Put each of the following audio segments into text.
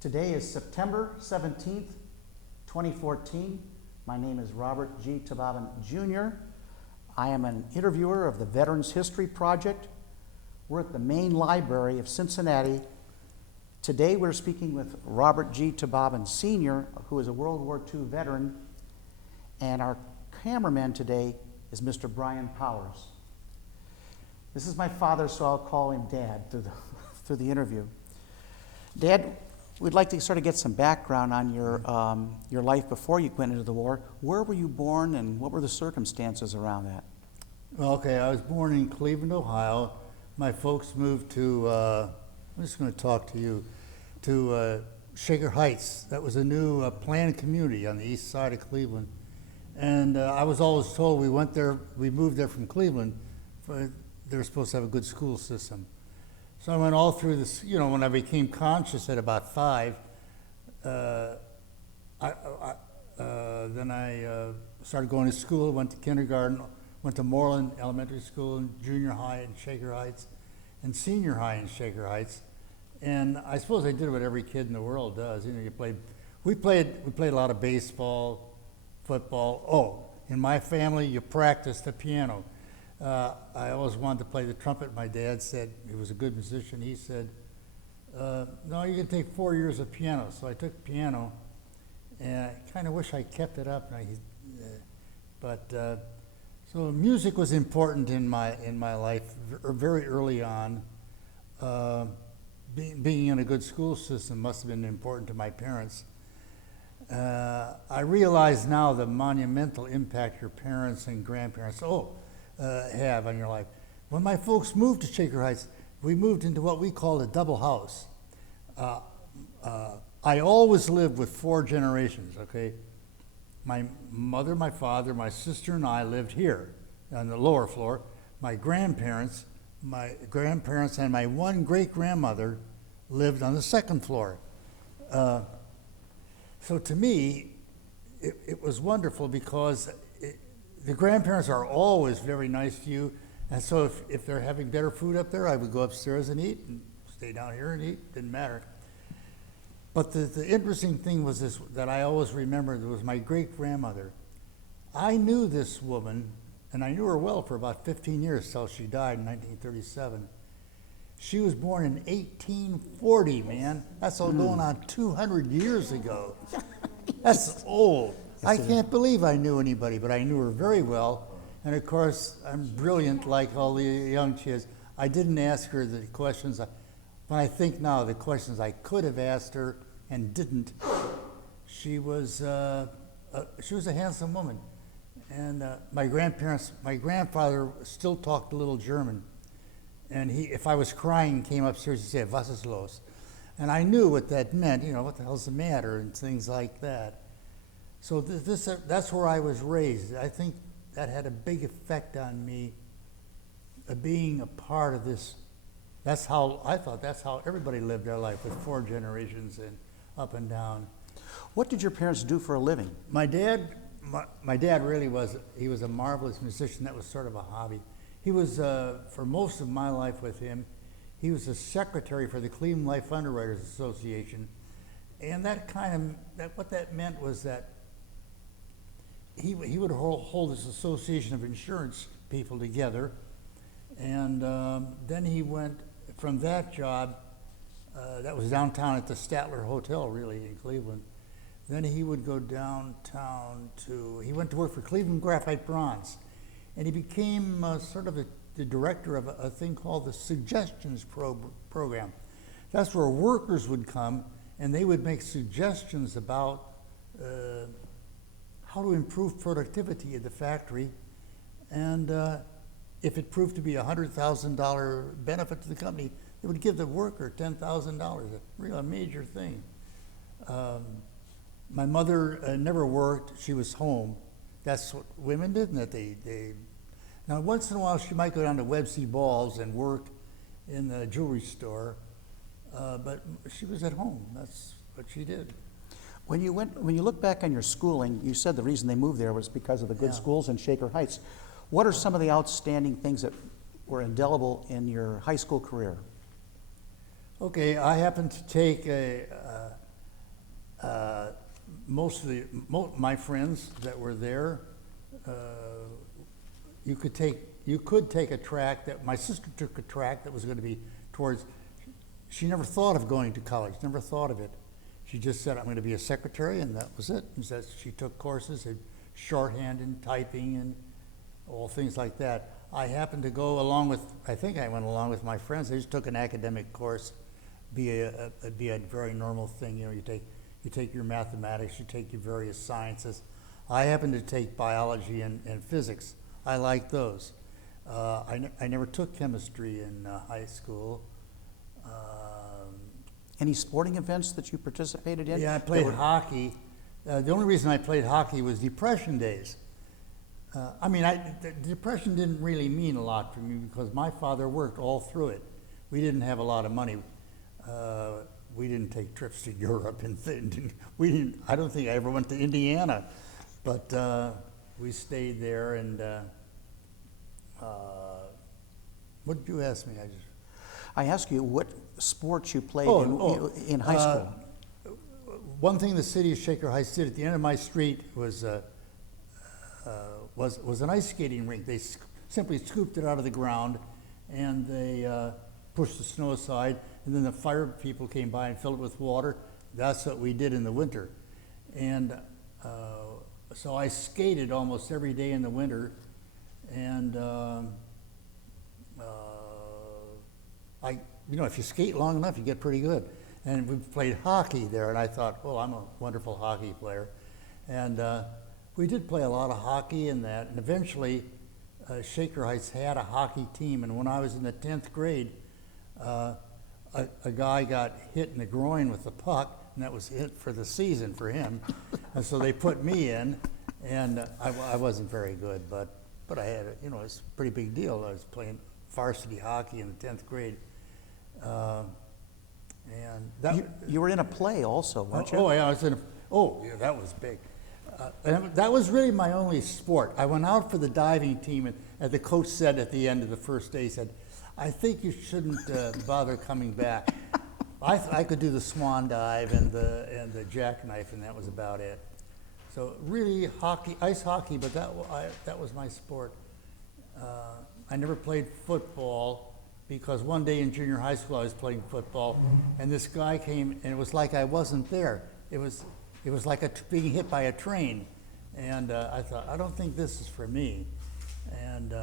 Today is September 17th, 2014. My name is Robert G. Thobaben, Jr. I am an interviewer of the Veterans History Project. We're at the main library of Cincinnati. Today we're speaking with Robert G. Thobaben, Sr., who is a World War II veteran, and our cameraman today is Mr. Brian Powers. This is my father, so I'll call him Dad through the interview. Dad, we'd like to sort of get some background on your life before you went into the war. Where were you born, and what were the circumstances around that? Well, okay, I was born in Cleveland, Ohio. My folks moved to, I'm just going to talk to you, to Shaker Heights. That was a new planned community on the east side of Cleveland. And I was always told we moved there from Cleveland, they were supposed to have a good school system. So I went all through this, when I became conscious at about 5, then I started going to school, went to kindergarten, went to Moreland Elementary School and junior high in Shaker Heights and senior high in Shaker Heights. And I suppose I did what every kid in the world does. We played a lot of baseball, football. Oh, in my family, you practiced the piano. I always wanted to play the trumpet. My dad said, he was a good musician, he said, no, you can take 4 years of piano. So I took piano, and I kind of wish I kept it up. So music was important in my life very early on. Being in a good school system must have been important to my parents. I realize now the monumental impact your parents and grandparents have on your life. When my folks moved to Shaker Heights, we moved into what we called a double house. I always lived with 4 generations, okay? My mother, my father, my sister, and I lived here on the lower floor. My grandparents, and my one great-grandmother lived on the 2nd floor. So to me, it was wonderful because the grandparents are always very nice to you, and so if they're having better food up there, I would go upstairs and eat, and stay down here and eat, didn't matter. But the interesting thing was this, that I always remembered, was my great-grandmother. I knew this woman, and I knew her well for about 15 years till she died in 1937. She was born in 1840, man. That's all going on 200 years ago. That's old. I can't believe I knew anybody, but I knew her very well. And of course, I'm brilliant like all the young kids. I didn't ask her the questions. When I think now, the questions I could have asked her and didn't. She was a handsome woman. And my grandfather still talked a little German. And if I was crying, came upstairs, he'd say, "Was ist los?" And I knew what that meant, what the hell's the matter, and things like that. So that's where I was raised. I think that had a big effect on me, being a part of this. That's how everybody lived their life, with 4 generations and up and down. What did your parents do for a living? My dad really was a marvelous musician. That was sort of a hobby. He was, for most of my life with him, he was the secretary for the Cleveland Life Underwriters Association. And what that meant was that he would hold this association of insurance people together. And then he went from that job, that was downtown at the Statler Hotel, really, in Cleveland. Then he would go downtown he went to work for Cleveland Graphite Bronze. And he became sort of the director of a thing called the Suggestions Program. That's where workers would come and they would make suggestions about how to improve productivity at the factory. And if it proved to be a $100,000 benefit to the company, they would give the worker $10,000, a major thing. My mother never worked, she was home. That's what women did, and that now once in a while she might go down to Websey Balls and work in the jewelry store, but she was at home. That's what she did. When you look back on your schooling, you said the reason they moved there was because of the good schools in Shaker Heights. What are some of the outstanding things that were indelible in your high school career? Okay, I happened to take most of my friends that were there, you could take a track that, my sister took a track that was going to be towards, she never thought of going to college, never thought of it. She just said, I'm going to be a secretary, and that was it. And so she took courses in shorthand and typing and all things like that. I happened to go along with, I think I went along with my friends. They just took an academic course, be a very normal thing. You know, you take your mathematics, you take your various sciences. I happened to take biology and physics. I like those. I never took chemistry in high school. Any sporting events that you participated in? Yeah, I played hockey. The only reason I played hockey was Depression days. The Depression didn't really mean a lot for me because my father worked all through it. We didn't have a lot of money. We didn't take trips to Europe, and I don't think I ever went to Indiana, but we stayed there. And what did you ask me? I asked you what sports you played in high school. One thing the city of Shaker Heights did at the end of my street was an ice skating rink. They simply scooped it out of the ground, and they pushed the snow aside, and then the fire people came by and filled it with water. That's what we did in the winter. And so I skated almost every day in the winter, and if you skate long enough, you get pretty good. And we played hockey there, and I thought, well, I'm a wonderful hockey player. And we did play a lot of hockey in that, and eventually Shaker Heights had a hockey team, and when I was in the 10th grade, a guy got hit in the groin with a puck, and that was it for the season for him. And so they put me in, and I wasn't very good, but I had it's a pretty big deal. I was playing varsity hockey in the 10th grade. And that, you were in a play also, weren't you? Oh, yeah, I was in yeah, that was big. And that was really my only sport. I went out for the diving team, and the coach said at the end of the first day, he said, I think you shouldn't bother coming back. I could do the swan dive and the jackknife, and that was about it. So really ice hockey, but that was my sport. I never played football because one day in junior high school I was playing football, and this guy came, and it was like I wasn't there. It was like being hit by a train, and I thought, I don't think this is for me, and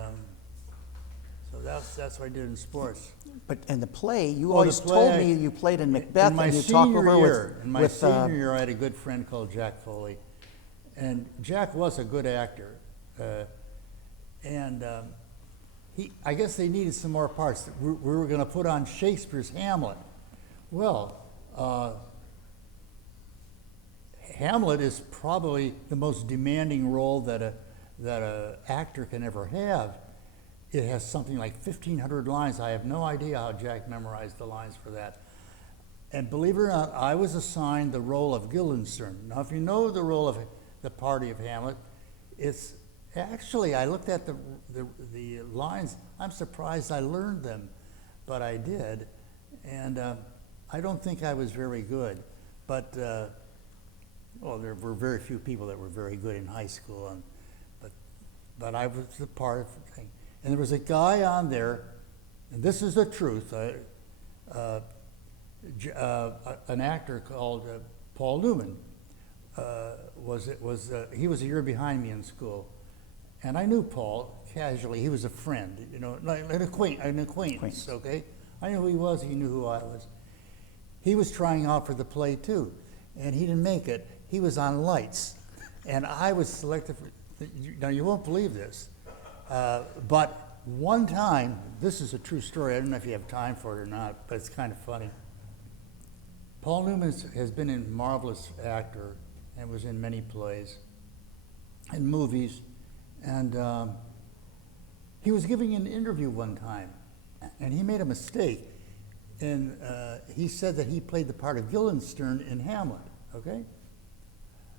so that's what I did in sports. But in the play, you always told me you played in Macbeth, in my and you talked senior over year, with. In my senior year, I had a good friend called Jack Foley, and Jack was a good actor, and I guess they needed some more parts. We were going to put on Shakespeare's Hamlet. Well, Hamlet is probably the most demanding role that a actor can ever have. It has something like 1,500 lines. I have no idea how Jack memorized the lines for that. And believe it or not, I was assigned the role of Guildenstern. Now, if you know the role of the party of Hamlet, it's actually, I looked at the lines. I'm surprised I learned them, but I did. And I don't think I was very good, but there were very few people that were very good in high school, but I was a part of the thing. And there was a guy on there, and this is the truth, an actor called Paul Newman. He was a year behind me in school, and I knew Paul casually. He was a friend, like an acquaintance. Okay, I knew who he was. He knew who I was. He was trying out for the play too, and he didn't make it. He was on lights, and I was selected for. Now you won't believe this, but one time, this is a true story. I don't know if you have time for it or not, but it's kind of funny. Paul Newman has been a marvelous actor and was in many plays and movies, and he was giving an interview one time, and he made a mistake, and he said that he played the part of Guildenstern in Hamlet, okay?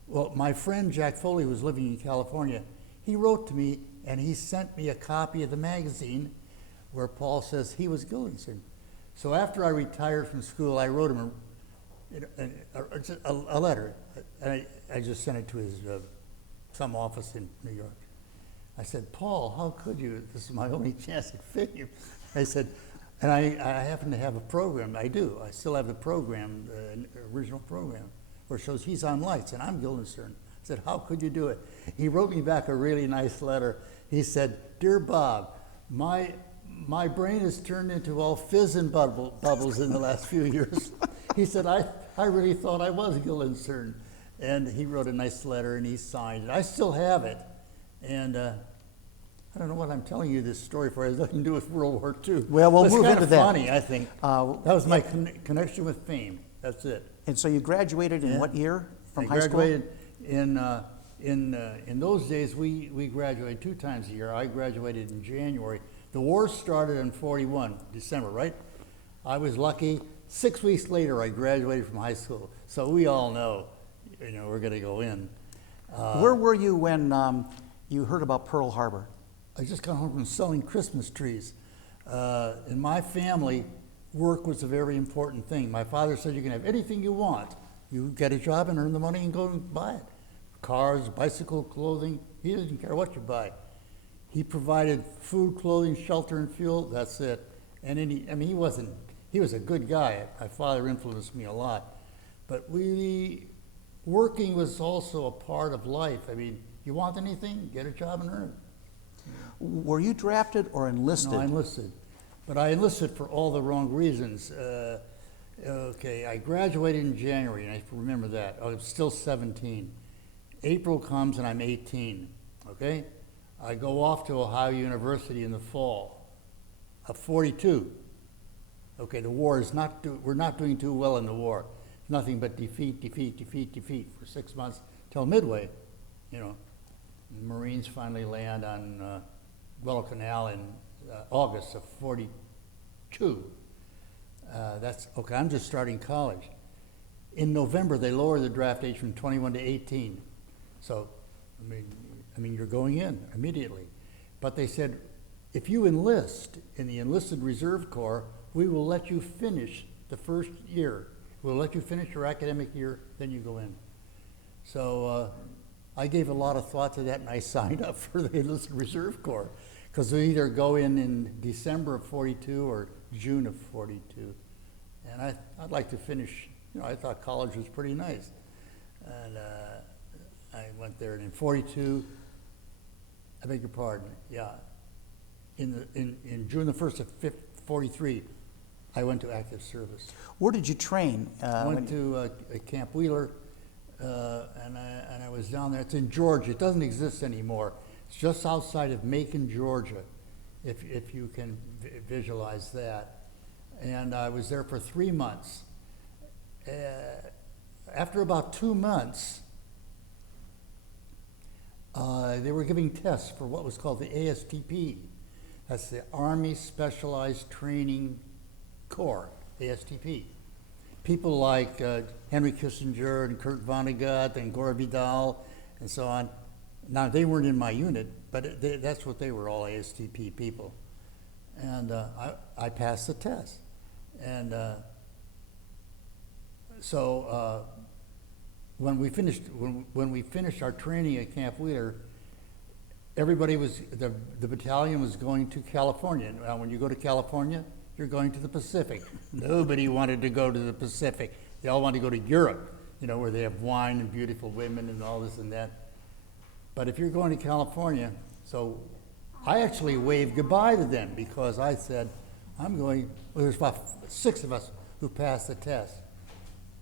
Well, my friend Jack Foley, who was living in California, he wrote to me, and he sent me a copy of the magazine where Paul says he was Guildenstern. So after I retired from school, I wrote him or just a letter. And I just sent it to his some office in New York. I said, Paul, how could you? This is my only chance at fame. I said, and I happen to have a program. I do. I still have the program, the original program, where it shows he's on lights and I'm Guildenstern. I said, how could you do it? He wrote me back a really nice letter. He said, Dear Bob, my brain has turned into all fizz and bubbles in the last few years. He said, I really thought I was Guildenstern. And he wrote a nice letter and he signed it. I still have it. And I don't know what I'm telling you this story for. It has nothing to do with World War II. Well, we'll But move it's into kind that. of funny, I think. That was my connection with fame. That's it. And so you graduated in what year from high I school? graduated in those days, we graduated 2 times a year. I graduated in January. The war started in 41, December, right? I was lucky. 6 weeks later, I graduated from high school. So we all know, we're going to go in. Where were you when you heard about Pearl Harbor? I just got home from selling Christmas trees. In my family, work was a very important thing. My father said you can have anything you want. You get a job and earn the money and go and buy it. Cars, bicycle, clothing, he didn't care what you buy. He provided food, clothing, shelter, and fuel, that's it. And he was a good guy. My father influenced me a lot. But working was also a part of life. You want anything, get a job and earn it. Were you drafted or enlisted? No, I enlisted. But I enlisted for all the wrong reasons. I graduated in January, and I remember that. I was still 17. April comes and I'm 18, okay? I go off to Ohio University in the fall of 42. Okay, the war is we're not doing too well in the war. Nothing but defeat for 6 months till midway, The Marines finally land on Guadalcanal in August of 42. That's okay. I'm just starting college. In November, they lower the draft age from 21 to 18. So, you're going in immediately. But they said, if you enlist in the enlisted reserve corps, we will let you finish the first year. We'll let you finish your academic year, then you go in. So I gave a lot of thought to that, and I signed up for the enlisted reserve corps, because they either go in December of 42 or June of 42. And I'd like to finish, I thought college was pretty nice. And I went there, and in 42, I beg your pardon, yeah. In June the 1st of 43, I went to active service. Where did you train? I went to Camp Wheeler, and I was down there. It's in Georgia. It doesn't exist anymore. It's just outside of Macon, Georgia, if you can visualize that. And I was there for 3 months. After about 2 months, they were giving tests for what was called the ASTP. That's the Army Specialized Training Corps, ASTP. People like Henry Kissinger and Kurt Vonnegut and Gore Vidal and so on. Now, they weren't in my unit, but that's what they were, all ASTP people. And I passed the test. And so when we finished our training at Camp Wheeler, everybody the battalion was going to California. Now, when you go to California, you're going to the Pacific. Nobody wanted to go to the Pacific. They all wanted to go to Europe, where they have wine and beautiful women and all this and that. But if you're going to California, so I actually waved goodbye to them because I said, I'm going, well, there's about 6 of us who passed the test,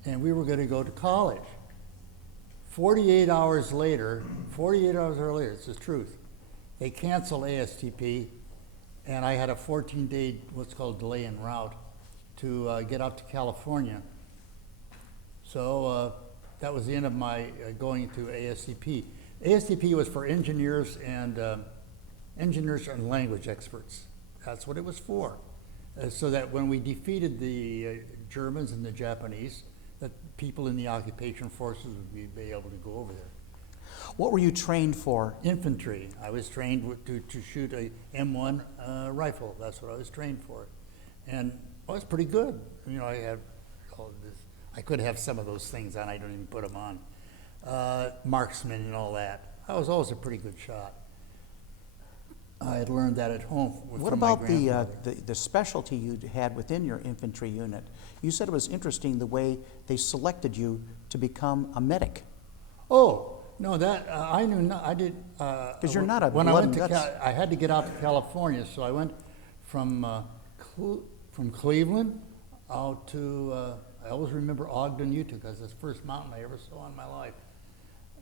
and we were going to go to college. 48 hours earlier, it's the truth, they canceled ASTP, and I had a 14-day, what's called delay en route, to get out to California. So that was the end of my going to ASTP. ASTP was for engineers and language experts. That's what it was for. So that when we defeated the Germans and the Japanese, that people in the occupation forces would be able to go over there. What were you trained for? Infantry. I was trained to shoot a M1 rifle. That's what I was trained for. And I was pretty good. I had all this. I could have some of those things on, I don't even put them on. Marksman and all that. I was always a pretty good shot. I had learned that at home What from my about grandfather. the specialty you had within your infantry unit? You said it was interesting the way they selected you to become a medic. Oh, no, that, I knew, I did. Because you're not a when I blood went and to guts. I had to get out to California, so I went from Cleveland out to, I always remember Ogden, Utah, because it's the first mountain I ever saw in my life.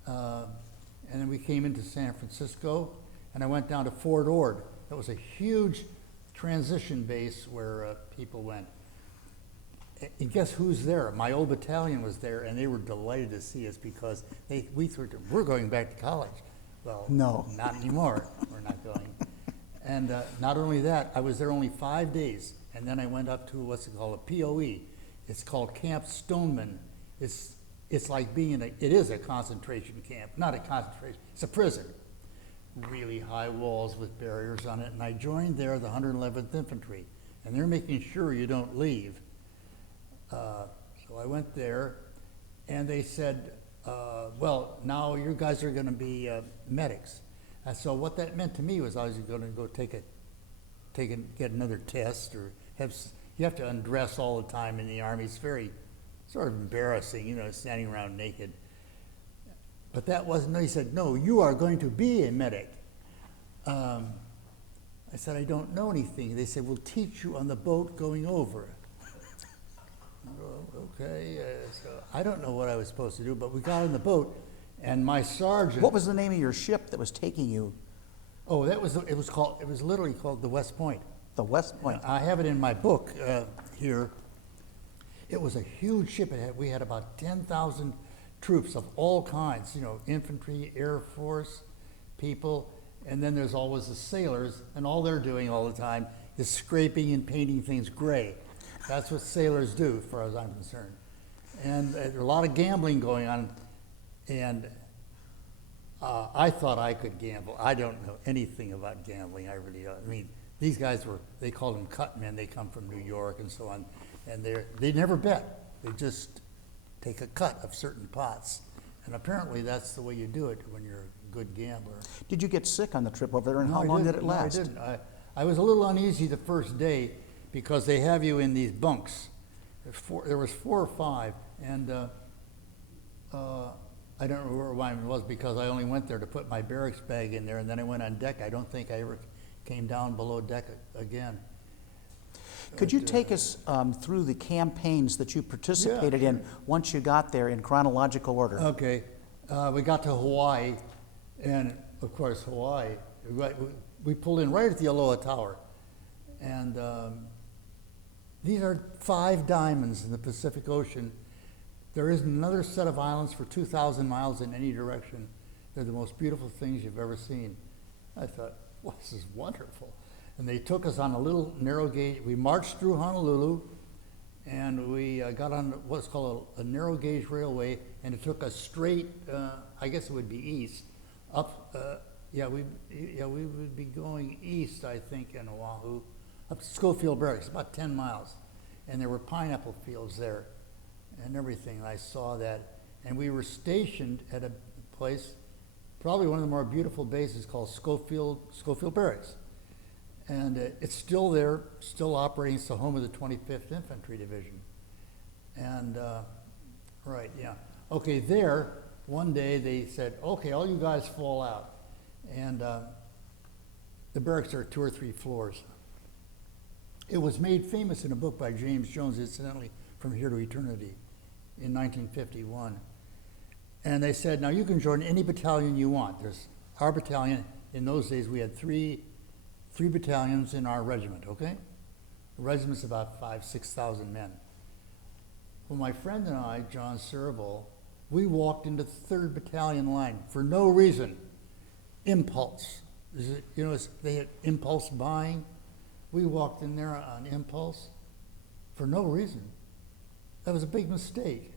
And then we came into San Francisco, and I went down to Fort Ord. That was a huge transition base where people went. And guess who's there? My old battalion was there, and they were delighted to see us because we thought, we're going back to college. Well, No. not anymore. We're not going. And not only that, I was there only 5 days, and then I went up to what's it called, a POE. It's called Camp Stoneman. It's like being it is a concentration camp, not a concentration, it's a prison. Really high walls with barriers on it, and I joined there the 111th Infantry, and they're making sure you don't leave. So I went there, and they said, well, now you guys are going to be medics. And so what that meant to me was I was going to go get another test, or you have to undress all the time in the Army. It's very sort of embarrassing, you know, standing around naked. But that wasn't, he said, no, you are going to be a medic. I said, I don't know anything. They said, we'll teach you on the boat going over. Okay, so I don't know what I was supposed to do, but we got on the boat, and my sergeant. What was the name of your ship that was taking you? Oh, it was literally called the West Point. The West Point. I have it in my book here. It was a huge ship. We had about 10,000 troops of all kinds, you know, infantry, Air Force, people, and then there's always the sailors, and all they're doing all the time is scraping and painting things gray. That's what sailors do, as far as I'm concerned. And there's a lot of gambling going on, and I thought I could gamble. I don't know anything about gambling, I really don't. I mean, these guys they called them cut men, they come from New York and so on, and they never bet. They just take a cut of certain pots. And apparently that's the way you do it when you're a good gambler. Did you get sick on the trip over there, and No, how I long did didn't. it last? No, I didn't. I was a little uneasy the first day because they have you in these bunks. There was 4 or 5, and I don't know where mine was because I only went there to put my barracks bag in there, and then I went on deck. I don't think I ever came down below deck again. Could you take us through the campaigns that you participated in once you got there in chronological order? Okay. We got to Hawaii, and of course Hawaii, we pulled in right at the Aloha Tower. And these are 5 diamonds in the Pacific Ocean. There isn't another set of islands for 2,000 miles in any direction. They're the most beautiful things you've ever seen. I thought, well, this is wonderful. And they took us on a little narrow gauge. We marched through Honolulu, and we got on what's called a narrow gauge railway, and it took us straight, I guess it would be east, up, we would be going east, I think, in Oahu, up to Schofield Barracks, about 10 miles. And there were pineapple fields there and everything, and I saw that. And we were stationed at a place, probably one of the more beautiful bases, called Schofield Barracks. And it's still there, still operating. It's the home of the 25th Infantry Division. And, right, yeah. Okay, there, one day they said, okay, all you guys fall out. And the barracks are 2 or 3 floors. It was made famous in a book by James Jones, incidentally, From Here to Eternity, in 1951. And they said, now you can join any battalion you want. There's our battalion. In those days, we had three battalions in our regiment, okay? The regiment's about 6,000 men. Well, my friend and I, John Serval, we walked into the 3rd Battalion line for no reason. Impulse. They had impulse buying. We walked in there on impulse for no reason. That was a big mistake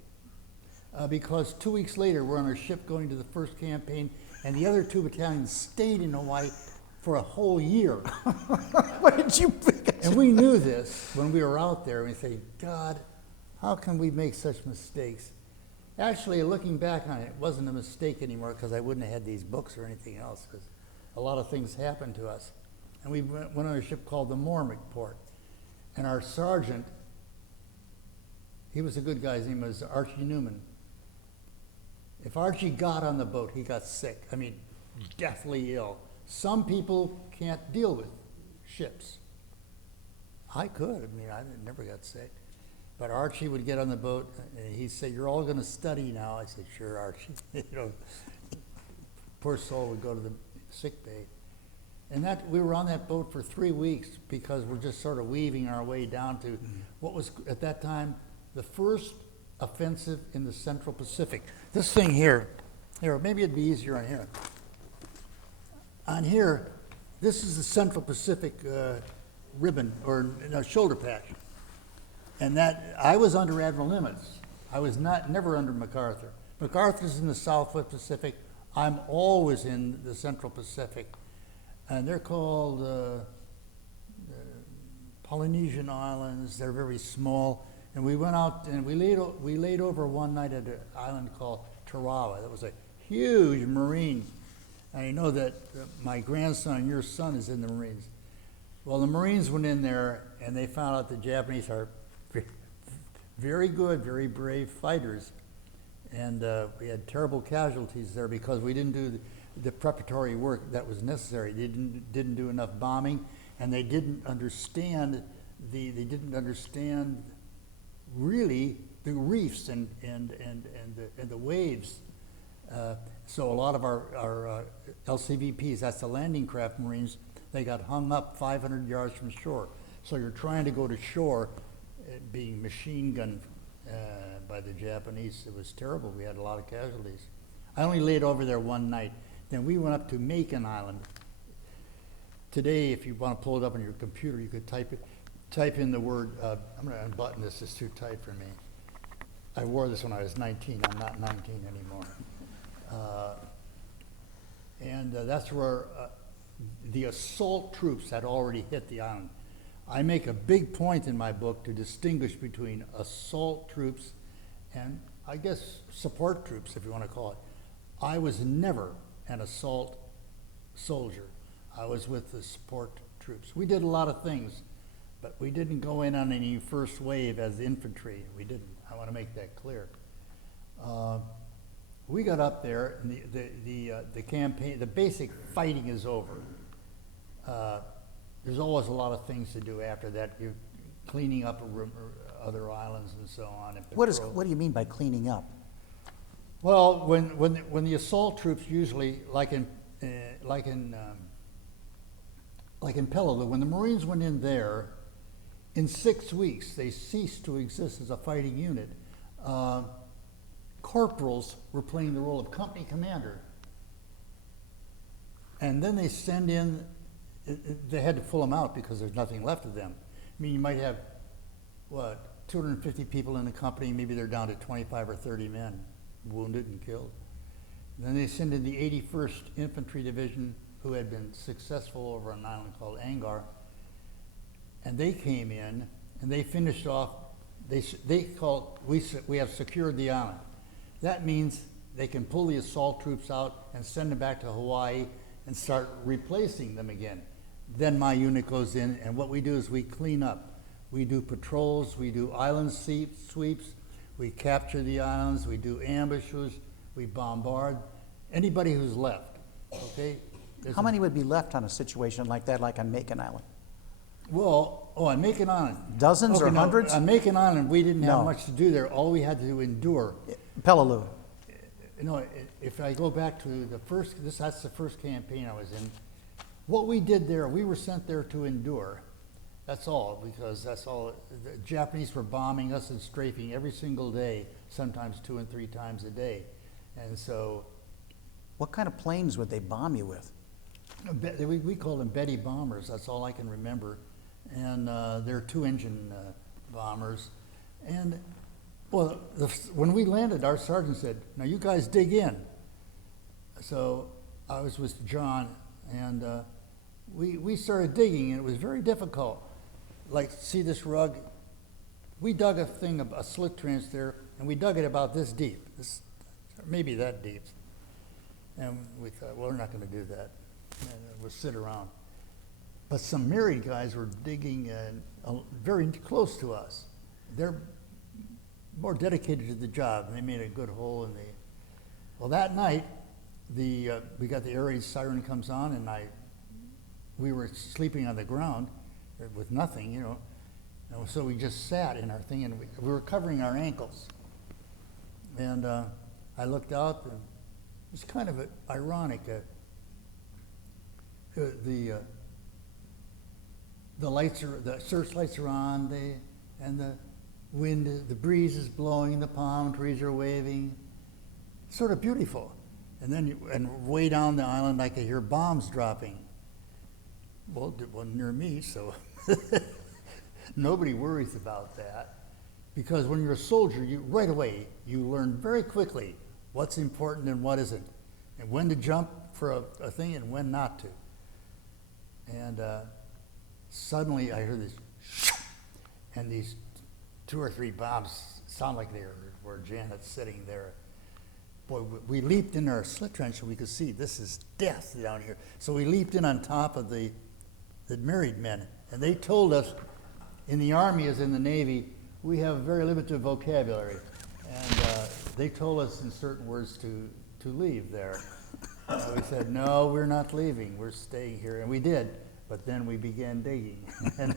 because 2 weeks later, we're on our ship going to the first campaign, and the other 2 battalions stayed in Hawaii for a whole year. What did you pick? And we knew this when we were out there, and we say, God, how can we make such mistakes? Actually, looking back on it, it wasn't a mistake anymore because I wouldn't have had these books or anything else because a lot of things happened to us. And we went on a ship called the Port. And our sergeant, he was a good guy, his name was Archie Newman. If Archie got on the boat, he got sick. I mean, deathly ill. Some people can't deal with ships. I could. I mean, I never got sick. But Archie would get on the boat, and he'd say, "You're all going to study now." I said, "Sure, Archie." You know, poor soul would go to the sick bay. And that we were on that boat for 3 weeks because we're just sort of weaving our way down to what was, at that time, the first offensive in the Central Pacific. This thing here, maybe it'd be easier on here. On here, this is the Central Pacific ribbon, or shoulder patch. And that, I was under Admiral Nimitz. I was never under MacArthur. MacArthur's in the Southwest Pacific. I'm always in the Central Pacific. And they're called Polynesian Islands. They're very small. And we went out and we laid over one night at an island called Tarawa. That was a huge Marine. And I know that my grandson, your son, is in the Marines. Well, the Marines went in there and they found out the Japanese are very good, very brave fighters. And we had terrible casualties there because we didn't do the preparatory work that was necessary. They didn't do enough bombing, and they didn't understand really the reefs and the waves. So a lot of our LCVPs, that's the landing craft Marines, they got hung up 500 yards from shore. So you're trying to go to shore, being machine gunned by the Japanese. It was terrible. We had a lot of casualties. I only laid over there one night. Then we went up to Macon Island. Today, if you want to pull it up on your computer, you could type in the word, I'm going to unbutton this, it's too tight for me. I wore this when I was 19, I'm not 19 anymore. That's where the assault troops had already hit the island. I make a big point in my book to distinguish between assault troops and, I guess, support troops, if you want to call it. I was never an assault soldier. I was with the support troops. We did a lot of things, but we didn't go in on any first wave as infantry. We didn't. I want to make that clear. We got up there, and the campaign, the basic fighting is over. There's always a lot of things to do after that. You're cleaning up other islands and so on. And What do you mean by cleaning up? Well, when the assault troops usually, like in Peleliu, when the Marines went in there, in 6 weeks they ceased to exist as a fighting unit. Corporals were playing the role of company commander, and then they send in. They had to pull them out because there's nothing left of them. I mean, you might have 250 people in the company. Maybe they're down to 25 or 30 men, wounded and killed. Then they send in the 81st Infantry Division, who had been successful over an island called Angar, and they came in and they finished off. They called, we have secured the island. That means they can pull the assault troops out and send them back to Hawaii and start replacing them again. Then my unit goes in, and what we do is we clean up. We do patrols, we do island sweeps, we capture the islands, we do ambushes, we bombard anybody who's left, okay? How many would be left on a situation like that, like on Macon Island? Well, on Macon Island. Dozens or no, hundreds? On Macon Island, we didn't have No. much to do there. All we had to do endure. Peleliu. If I go back to that's the first campaign I was in. What we did there, we were sent there to endure. That's all, because that's all. The Japanese were bombing us and strafing every single day, sometimes 2 and 3 times a day. And so. What kind of planes would they bomb you with? We call them Betty bombers, that's all I can remember. And they're 2-engine bombers. And, well, when we landed, our sergeant said, "Now you guys dig in." So I was with John, and we started digging, and it was very difficult. Like, see this rug? we dug a slit trench there, and we dug it about this deep, maybe that deep. And we thought, well, we're not gonna do that, and we'll sit around. But some married guys were digging very close to us. They're more dedicated to the job, and they made a good hole in the, well, that night, we got the air raid siren comes on, and we were sleeping on the ground with nothing, you know. And so we just sat in our thing, and we were covering our ankles. And I looked out, and it was kind of ironic. The searchlights are on, and the wind, the breeze is blowing, the palm trees are waving. Sort of beautiful. And then, and way down the island, I could hear bombs dropping. Well, it wasn't near me, so nobody worries about that. Because when you're a soldier, right away, you learn very quickly what's important and what isn't, and when to jump for a thing and when not to. And suddenly I heard this, and these 2 or 3 bombs sound like they were Janet sitting there. Boy, we leaped in our slit trench so we could see this is death down here. So we leaped in on top of the married men, and they told us, in the Army as in the Navy, we have very limited vocabulary, and they told us in certain words to leave there. We said, no, we're not leaving, we're staying here, and we did. But then we began digging, and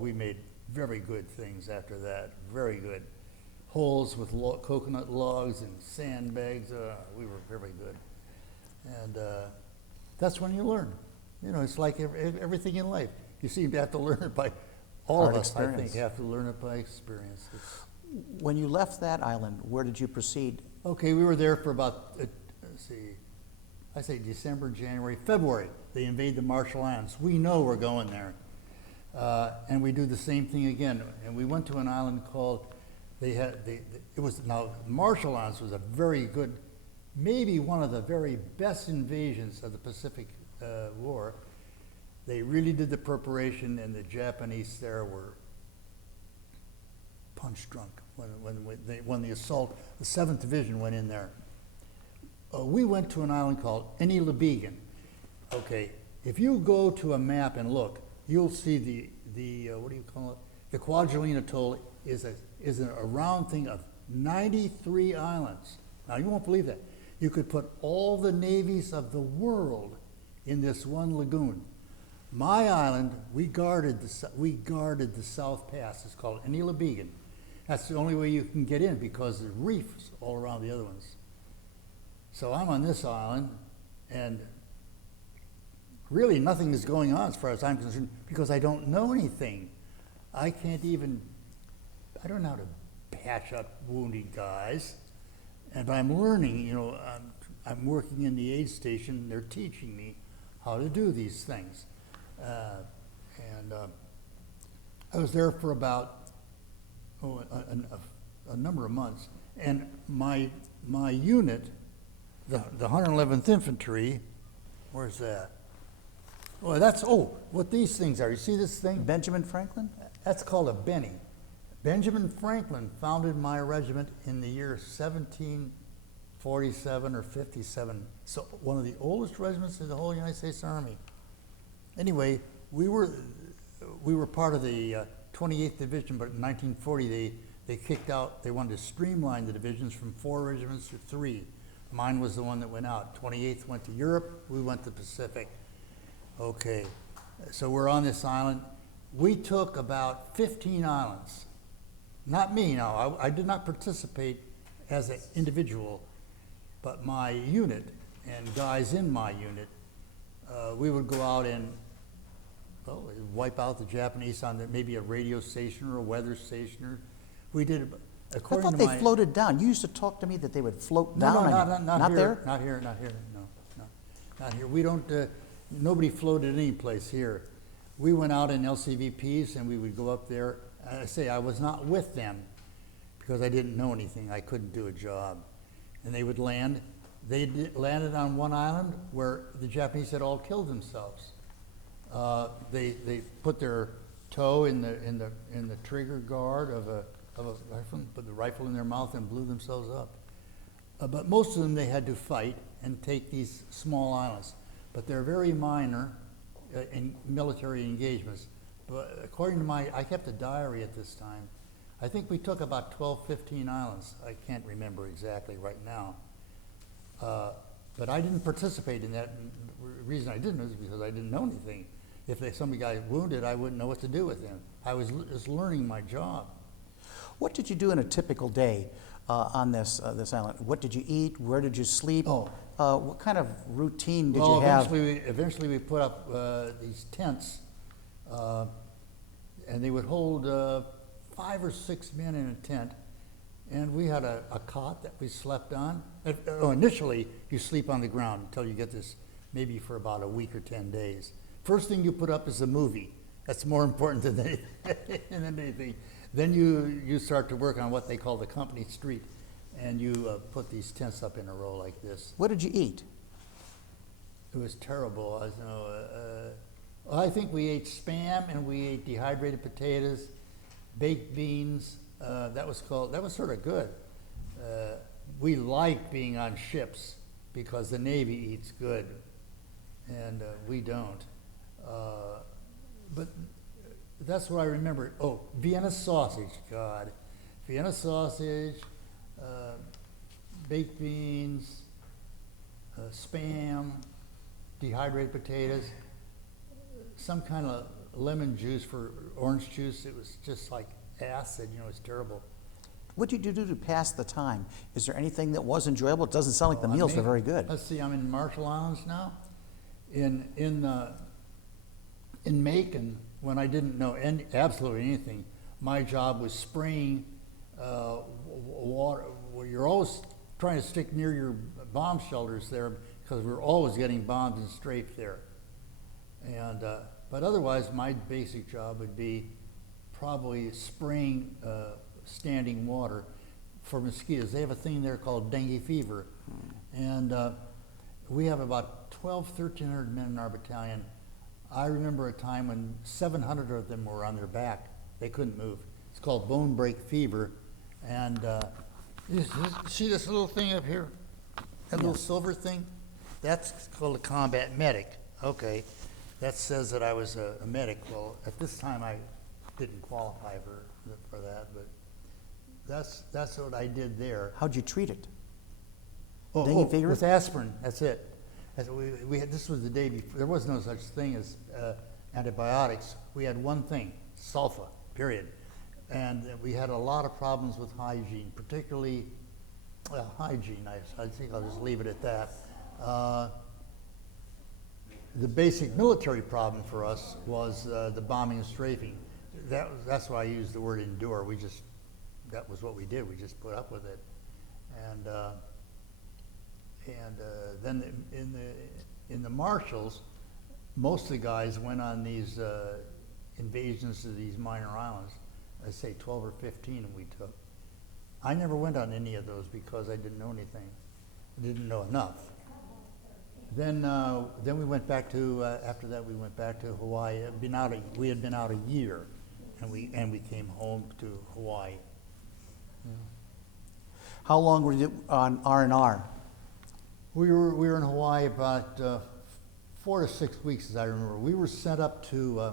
we made very good things after that, very good. Holes with coconut logs and sandbags, we were very good. And that's when you learn. You know, it's like everything in life. You seem to have to learn it by, all of us, I think, have to learn it by experience. When you left that island, where did you proceed? Okay, we were there for about, let's see, I say December, January, February. They invade the Marshall Islands. We know we're going there. And we do the same thing again. And we went to an island called, Marshall Islands was a very good, maybe one of the very best invasions of the Pacific War. They really did the preparation, and the Japanese there were punch drunk when the assault, the 7th Division went in there. We went to an island called Peleliu. Okay, if you go to a map and look, you'll see the what do you call it? The Kwajalein Atoll is a round thing of 93 islands. Now you won't believe that. You could put all the navies of the world in this one lagoon. My island, we guarded the South Pass. It's called Peleliu. That's the only way you can get in because there's reefs all around the other ones. So I'm on this island, and really nothing is going on as far as I'm concerned because I don't know anything. I don't know how to patch up wounded guys, but I'm learning, you know, I'm working in the aid station, they're teaching me how to do these things. I was there for about a number of months, and my unit, the 111th Infantry, where's that? Oh, what these things are. You see this thing? Benjamin Franklin? That's called a Benny. Benjamin Franklin founded my regiment in the year 1747 or 57. So one of the oldest regiments in the whole United States Army. Anyway, we were part of the 28th Division, but in 1940 they kicked out, they wanted to streamline the divisions from 4 regiments to 3. Mine was the one that went out. 28th went to Europe, we went to Pacific. Okay, so we're on this island. We took about 15 islands. Not me, no, I did not participate as an individual, but my unit and guys in my unit, we would go out and wipe out the Japanese on maybe a radio station or a weather station. Or we did, according to I thought they floated down. You used to talk to me that they would float down. No, not here. There? Not here, no, not here. We don't, nobody floated any place here. We went out in LCVPs and we would go up there. I say I was not with them because I didn't know anything. I couldn't do a job. And they would land. They landed on one island where the Japanese had all killed themselves. They put their toe in the trigger guard of a rifle, put the rifle in their mouth and blew themselves up. But most of them, they had to fight and take these small islands. But they're very minor in military engagements. But according to I kept a diary at this time. I think we took about 12, 15 islands. I can't remember exactly right now. But I didn't participate in that. The reason I didn't is because I didn't know anything. If somebody got wounded, I wouldn't know what to do with him. I was just learning my job. What did you do in a typical day on this island? What did you eat? Where did you sleep? Oh. What kind of routine did you have? Eventually we put up these tents, and they would hold 5 or 6 men in a tent, and we had a cot that we slept on. Initially, you sleep on the ground until you get this, maybe for about a week or 10 days. First thing you put up is a movie. That's more important than anything. Then you start to work on what they call the company street, and you put these tents up in a row like this. What did you eat? It was terrible. I think we ate Spam, and we ate dehydrated potatoes, baked beans. That was sort of good. We liked being on ships because the Navy eats good, and we don't. But that's what I remember. Oh, Vienna sausage, God. Vienna sausage, baked beans, Spam, dehydrated potatoes, some kind of lemon juice for orange juice. It was just like acid, it was terrible. What did you do to pass the time? Is there anything that was enjoyable? It doesn't sound like the meals were very good. Let's see, I'm in Marshall Islands now. In Macon, when I didn't know absolutely anything, my job was spraying water. Well, you're always trying to stick near your bomb shelters there because we're always getting bombed and strafed there. And but otherwise, my basic job would be probably spraying standing water for mosquitoes. They have a thing there called dengue fever, and we have about 1,300 men in our battalion. I remember a time when 700 of them were on their back. They couldn't move. It's called bone break fever. And see this little thing up here? That little silver thing? That's called a combat medic. Okay. That says that I was a medic. Well, at this time I didn't qualify for that, but that's what I did there. How'd you treat it? Dengue fever? With aspirin. That's it. This was the day before. There was no such thing as antibiotics. We had one thing, sulfa, period. And we had a lot of problems with hygiene, particularly hygiene. I think I'll just leave it at that. The basic military problem for us was the bombing and strafing. That's why I used the word endure. That was what we did. We just put up with it. And then in the Marshalls, most of the guys went on these invasions to these minor islands. I say 12 or 15 and we took. I never went on any of those because I didn't know anything. I didn't know enough. Then we went back to, after that we went back to Hawaii. We had been out a year, and we came home to Hawaii. Yeah. How long were you on R&R? We were in Hawaii about 4 to 6 weeks, as I remember. We were sent up to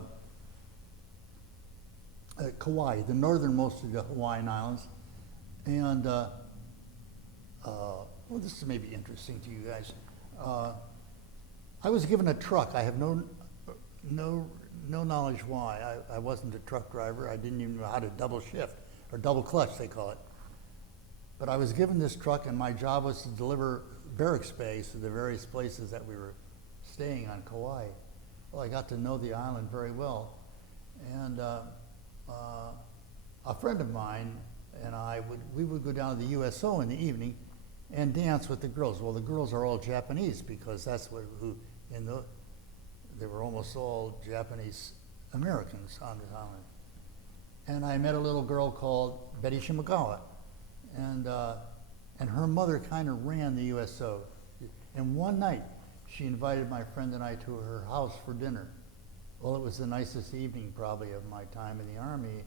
Kauai, the northernmost of the Hawaiian Islands, and well, this may be interesting to you guys. I was given a truck. I have no knowledge why. I wasn't a truck driver. I didn't even know how to double shift, or double clutch, they call it. But I was given this truck, and my job was to deliver barrack space to the various places that we were staying on Kauai. Well, I got to know the island very well. And a friend of mine and we would go down to the USO in the evening and dance with the girls. Well, the girls are all Japanese because that's they were almost all Japanese Americans on this island. And I met a little girl called Betty Shimagawa, and her mother kind of ran the USO. And one night, she invited my friend and I to her house for dinner. Well, it was the nicest evening probably of my time in the Army.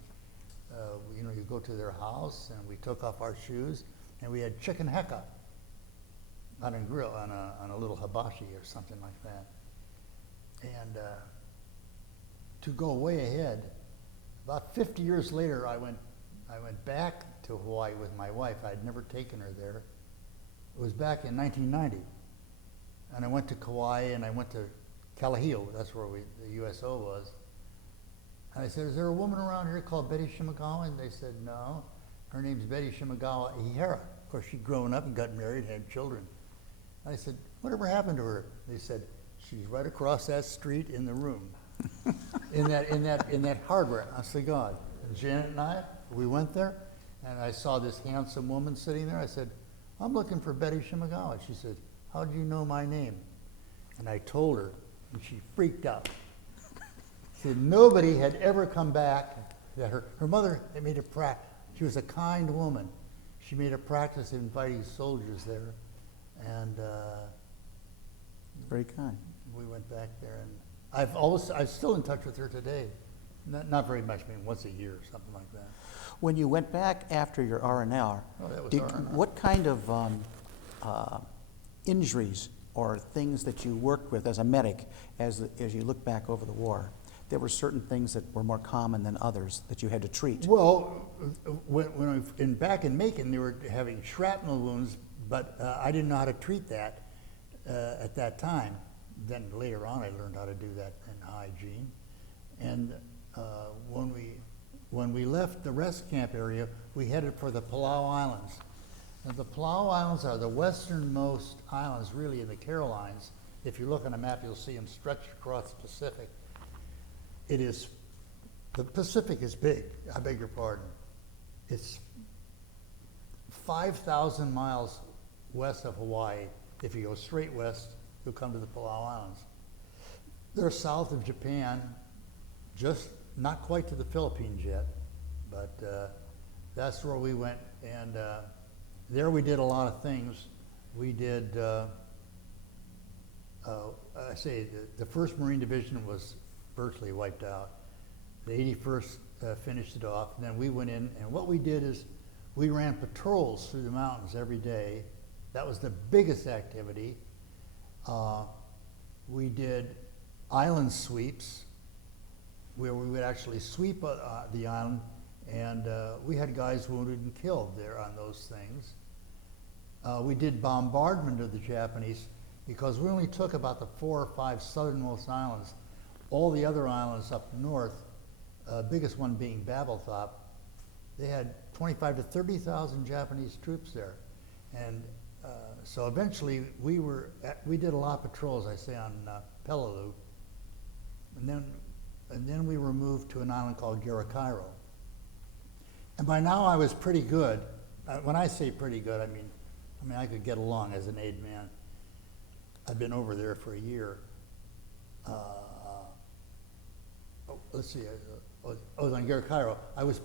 You know, you go to their house and we took off our shoes and we had chicken heka on a grill, on a little hibachi or something like that. And to go way ahead, about 50 years later, I went back to Hawaii with my wife. I'd never taken her there. It was back in 1990. And I went to Kauai and I went to Peleliu, that's where the USO was. And I said, is there a woman around here called Betty Shimagawa? And they said, no. Her name's Betty Shimagawa Ihara. Of course, she'd grown up and got married, had children. And I said, whatever happened to her? They said, she's right across that street in the room, in that hardware. I said, God. And Janet and I, we went there, and I saw this handsome woman sitting there. I said, I'm looking for Betty Shimagawa. She said, how do you know my name? And I told her, and she freaked out. She said nobody had ever come back, that her mother had made a practice. She was a kind woman. She made a practice of inviting soldiers there, and Very kind. we went back there, and I'm still in touch with her today. Not very much, maybe once a year or something like that. When you went back after your R&R, Oh, that was R&R. what kind of injuries or things that you worked with as a medic as you look back over the war? There were certain things that were more common than others that you had to treat. Well, back in Macon, they were having shrapnel wounds, but I didn't know how to treat that at that time. Then later on, I learned how to do that in hygiene. And when we left the rest camp area, we headed for the Palau Islands. Now, the Palau Islands are the westernmost islands, really, in the Carolines. If you look on a map, you'll see them stretched across the Pacific. The Pacific is big, I beg your pardon. It's 5,000 miles west of Hawaii. If you go straight west, you'll come to the Palau Islands. They're south of Japan, just not quite to the Philippines yet, but that's where we went. And there we did a lot of things. We did, the 1st Marine Division was virtually wiped out. The 81st finished it off, and then we went in, and what we did is we ran patrols through the mountains every day. That was the biggest activity. We did island sweeps, where we would actually sweep the island, and we had guys wounded and killed there on those things. We did bombardment of the Japanese, because we only took about the 4 or 5 southernmost islands. All the other islands up north, biggest one being Babelthorpe, they had 25 to 30,000 Japanese troops there. And so eventually we did a lot of patrols, I say, on Peleliu. And then we were moved to an island called Garakairo. And by now I was pretty good. When I say pretty good, I mean I could get along as an aide man. I've been over there for a year. Let's see, I was on Garakairo. I was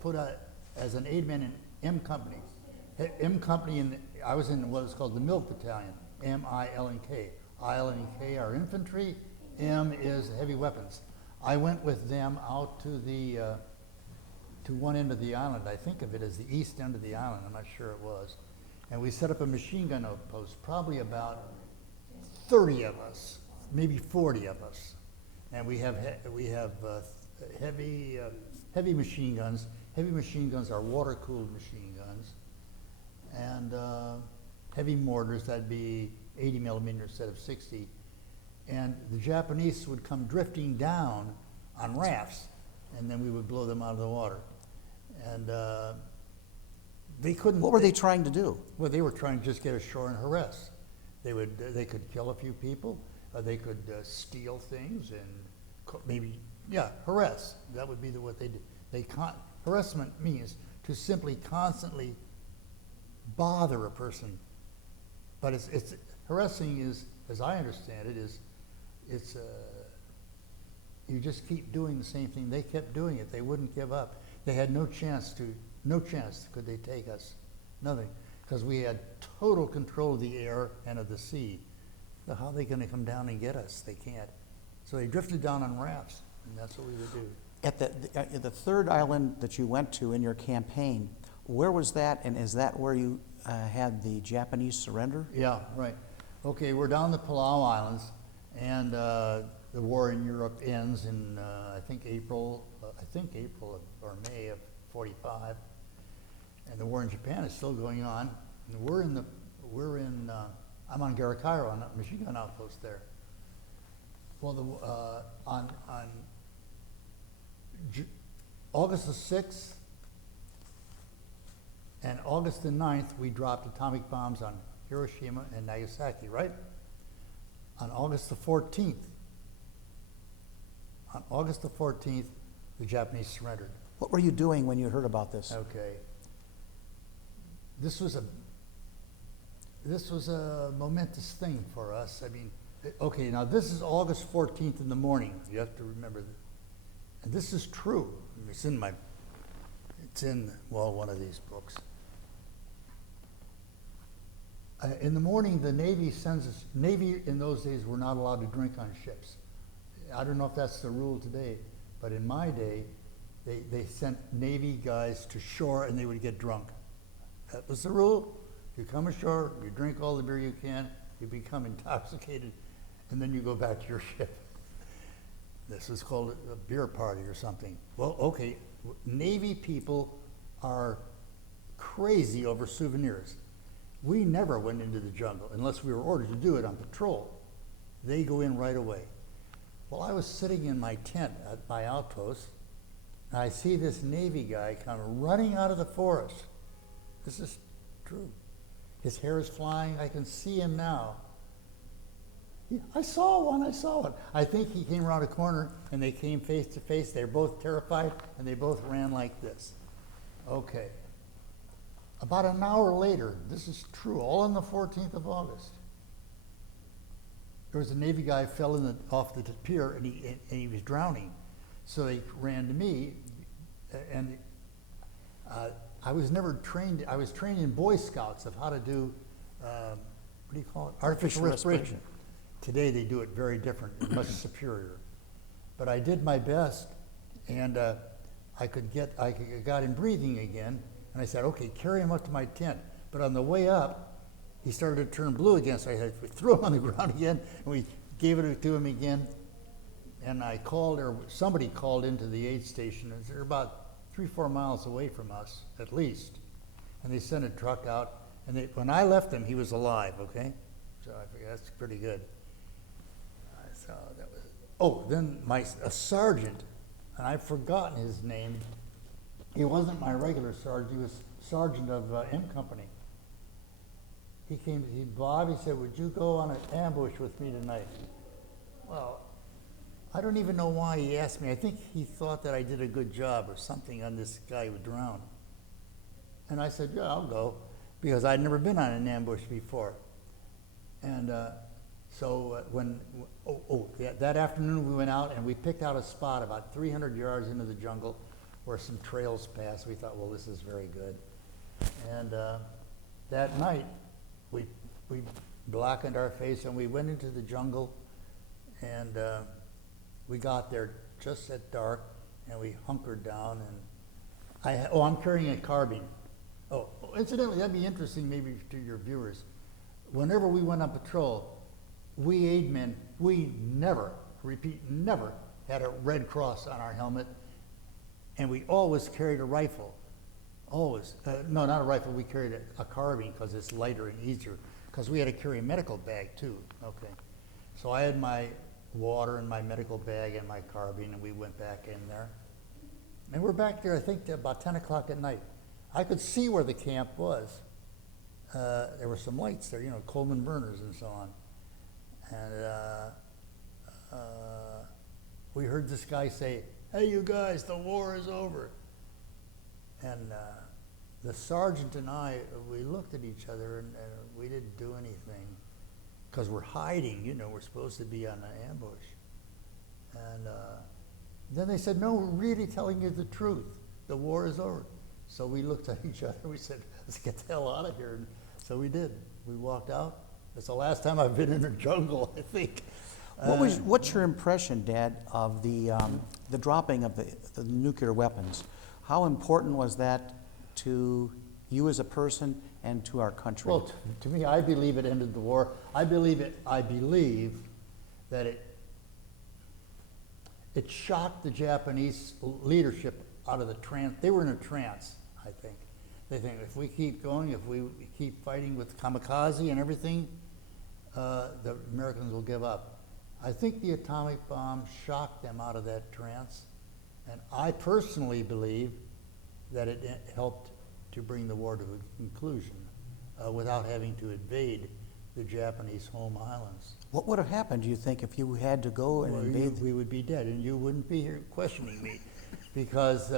put out as an aide man in M Company. M Company, I was in what is called the Milk Battalion, M-I-L-N-K. I-L-N-K are infantry, M is heavy weapons. I went with them out to one end of the island. I think of it as the east end of the island. I'm not sure it was. And we set up a machine gun outpost, probably about 30 of us, maybe 40 of us. And we have heavy machine guns. Heavy machine guns are water-cooled machine guns. And heavy mortars, that'd be 80 millimeter instead of 60. And the Japanese would come drifting down on rafts, and then we would blow them out of the water. And they couldn't. What were they trying to do? Well, they were trying to just get ashore and harass. They could kill a few people, they could steal things, and maybe harass. That would be what they did. Harassment means to simply constantly bother a person. But it's harassing is, as I understand it, it's you just keep doing the same thing. They kept doing it. They wouldn't give up. They had no chance could they take us. Nothing. Because we had total control of the air and of the sea. So how are they going to come down and get us? They can't. So they drifted down on rafts, and that's what we would do. At the third island that you went to in your campaign, where was that, and is that where you had the Japanese surrender? Yeah, right. Okay, we're down the Palau Islands, and the war in Europe ends in I think April or May of '45, and the war in Japan is still going on. And I'm on Garakairo on a machine gun outpost there. Well, on August the 6th and August the 9th, we dropped atomic bombs on Hiroshima and Nagasaki, right? On August the 14th, the Japanese surrendered. What were you doing when you heard about this? Okay. This was a momentous thing for us. I mean, okay, now this is August 14th in the morning. You have to remember that. And this is true. It's in one of these books. In the morning, the Navy sends us, Navy in those days were not allowed to drink on ships. I don't know if that's the rule today, but in my day, they sent Navy guys to shore and they would get drunk. That was the rule. You come ashore, you drink all the beer you can, you become intoxicated, and then you go back to your ship. This is called a beer party or something. Well, okay, Navy people are crazy over souvenirs. We never went into the jungle unless we were ordered to do it on patrol. They go in right away. Well, I was sitting in my tent at my outpost, and I see this Navy guy come running out of the forest. This is true. His hair is flying. I can see him now. I saw one. I think he came around a corner, and they came face to face. They were both terrified, and they both ran like this. Okay. About an hour later, this is true, all on the 14th of August, there was a Navy guy fell off the pier, and he was drowning. So they ran to me, and I was never trained. I was trained in Boy Scouts of how to do, what do you call it? Artificial respiration. Today they do it very different, much superior. But I did my best, and I got him breathing again, and I said, okay, carry him up to my tent. But on the way up, he started to turn blue again, so we threw him on the ground again, and we gave it to him again. And somebody called into the aid station, and they're about 3-4 miles away from us, at least. And they sent a truck out, and when I left him, he was alive, okay? So I figured that's pretty good. Then a sergeant, and I've forgotten his name. He wasn't my regular sergeant, he was sergeant of M Company. He came to see Bob, he said, would you go on an ambush with me tonight? Well, I don't even know why he asked me. I think he thought that I did a good job or something on this guy who drowned. And I said, yeah, I'll go, because I'd never been on an ambush before. And that afternoon we went out and we picked out a spot about 300 yards into the jungle where some trails passed. We thought, well, this is very good. And that night, we blackened our face and we went into the jungle, and we got there just at dark, and we hunkered down. And I'm carrying a carbine. Oh, incidentally, that'd be interesting maybe to your viewers. Whenever we went on patrol, we aid men, we never had a red cross on our helmet, and we always carried a rifle. Always. No, not a rifle, we carried a carbine because it's lighter and easier, because we had to carry a medical bag too. Okay. So I had my water in my medical bag and my carbine, and we went back in there. And we're back there, I think, about 10 o'clock at night. I could see where the camp was. There were some lights there, Coleman burners and so on. And we heard this guy say, hey, you guys, the war is over. And the sergeant and I, we looked at each other, and we didn't do anything because we're hiding, we're supposed to be on an ambush. And then they said, no, we're really telling you the truth. The war is over. So we looked at each other, we said, let's get the hell out of here. And so we did. We walked out. That's the last time I've been in a jungle, I think. What's your impression, Dad, of the dropping of the nuclear weapons? How important was that to you as a person and to our country? Well, to me, I believe it ended the war. I believe that it shocked the Japanese leadership out of the trance. They were in a trance, I think. They think if we keep going, if we keep fighting with kamikaze and everything, the Americans will give up. I think the atomic bomb shocked them out of that trance, and I personally believe that it helped to bring the war to a conclusion without having to invade the Japanese home islands. What would have happened, do you think, if you had to go and invade? We would be dead, and you wouldn't be here questioning me, because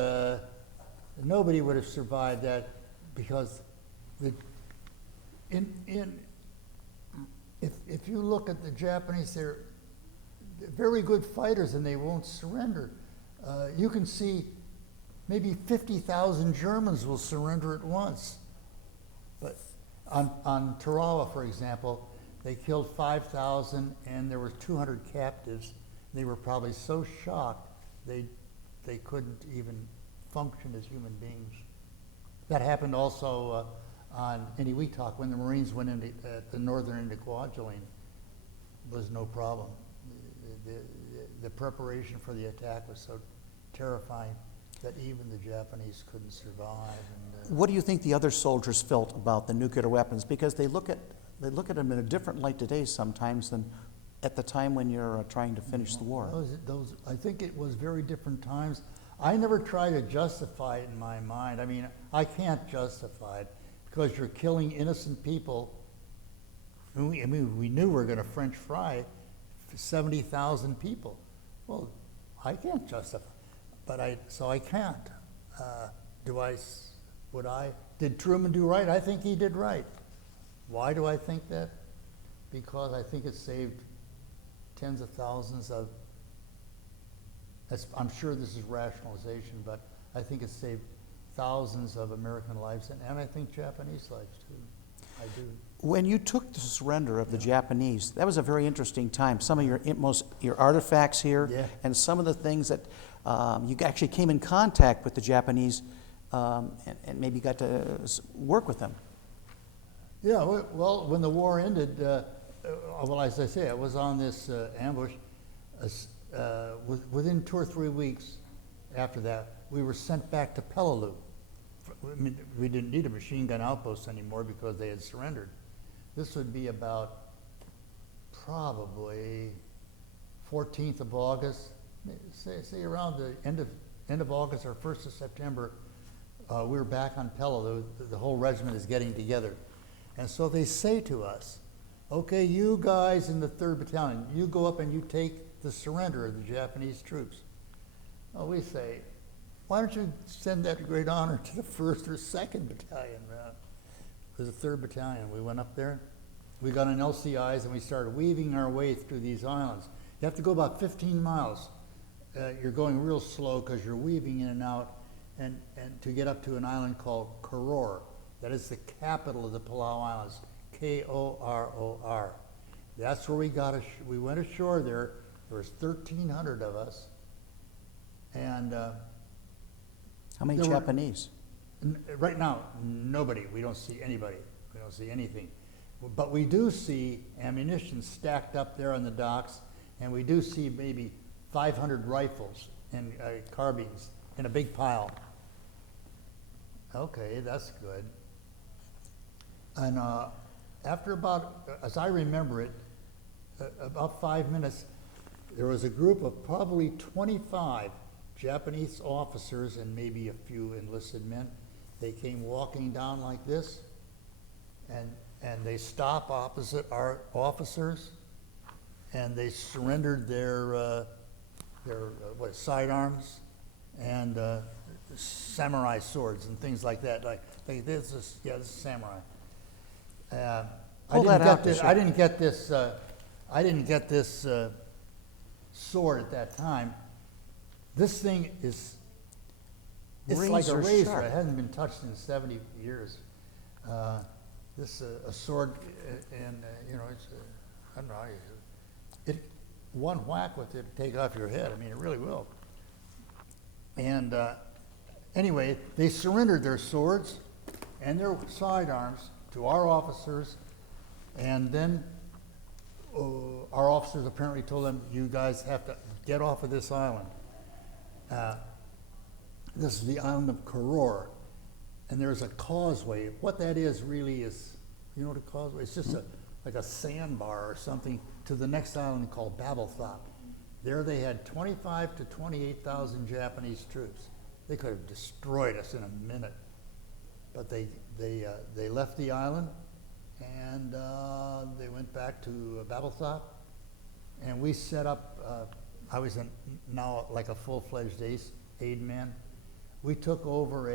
nobody would have survived that. Because if you look at the Japanese, they're very good fighters, and they won't surrender. You can see maybe 50,000 Germans will surrender at once. But on Tarawa, for example, they killed 5,000, and there were 200 captives. They were probably so shocked they couldn't even function as human beings. That happened also on Eniwetok when the Marines went into the northern end of Kwajalein. Was no problem. The preparation for the attack was so terrifying that even the Japanese couldn't survive. And, what do you think the other soldiers felt about the nuclear weapons? Because they look at them in a different light today sometimes than at the time when you're trying to finish the war. I think it was very different times. I never try to justify it in my mind. I mean, I can't justify it because you're killing innocent people. We knew we were going to French fry 70,000 people. Well, I can't justify, so I can't. Did Truman do right? I think he did right. Why do I think that? Because I think it saved tens of thousands of, I'm sure this is rationalization, but I think it saved thousands of American lives, and I think Japanese lives too. I do. When you took the surrender of the Japanese, that was a very interesting time. Some of your artifacts here, and some of the things that you actually came in contact with the Japanese, and maybe got to work with them. Yeah, well, when the war ended, well, as I say, I was on this ambush. Within 2 or 3 weeks after that, we were sent back to Peleliu. I mean, we didn't need a machine gun outpost anymore because they had surrendered. This would be about probably 14th of August, say around the end of August or 1st of September. We were back on Peleliu. The whole regiment is getting together. And so they say to us, okay, you guys in the 3rd Battalion, you go up and you take the surrender of the Japanese troops. Well, we say, why don't you send that great honor to the 1st or 2nd Battalion? It was the 3rd Battalion. We went up there, we got on LCIs, and we started weaving our way through these islands. You have to go about 15 miles. You're going real slow because you're weaving in and out, and to get up to an island called Koror. That is the capital of the Palau Islands, Koror. That's where we went ashore there. There was 1,300 of us. And how many Japanese? Right now, nobody. We don't see anybody. We don't see anything. But we do see ammunition stacked up there on the docks, and we do see maybe 500 rifles and carbines in a big pile. Okay, that's good. And after about, as I remember it, about 5 minutes, there was a group of probably 25 Japanese officers and maybe a few enlisted men. They came walking down like this, and they stopped opposite our officers, and they surrendered their sidearms and samurai swords and things like that. Like this is samurai. I didn't get this sword at that time. This thing it's like a razor. Sharp. It hasn't been touched in 70 years. This a sword, and it's I don't know. one whack with it to take off your head. I mean, it really will. And anyway, they surrendered their swords and their sidearms to our officers, and then our officers apparently told them, you guys have to get off of this island. This is the island of Koror, and there's a causeway. What that is really is, you know what a causeway is? It's just like a sandbar or something to the next island called Babelthop. There they had 25 to 28,000 Japanese troops. They could have destroyed us in a minute, but they left the island, and they went back to Babelthop, and we set up. I was now like a full-fledged aid man. We took over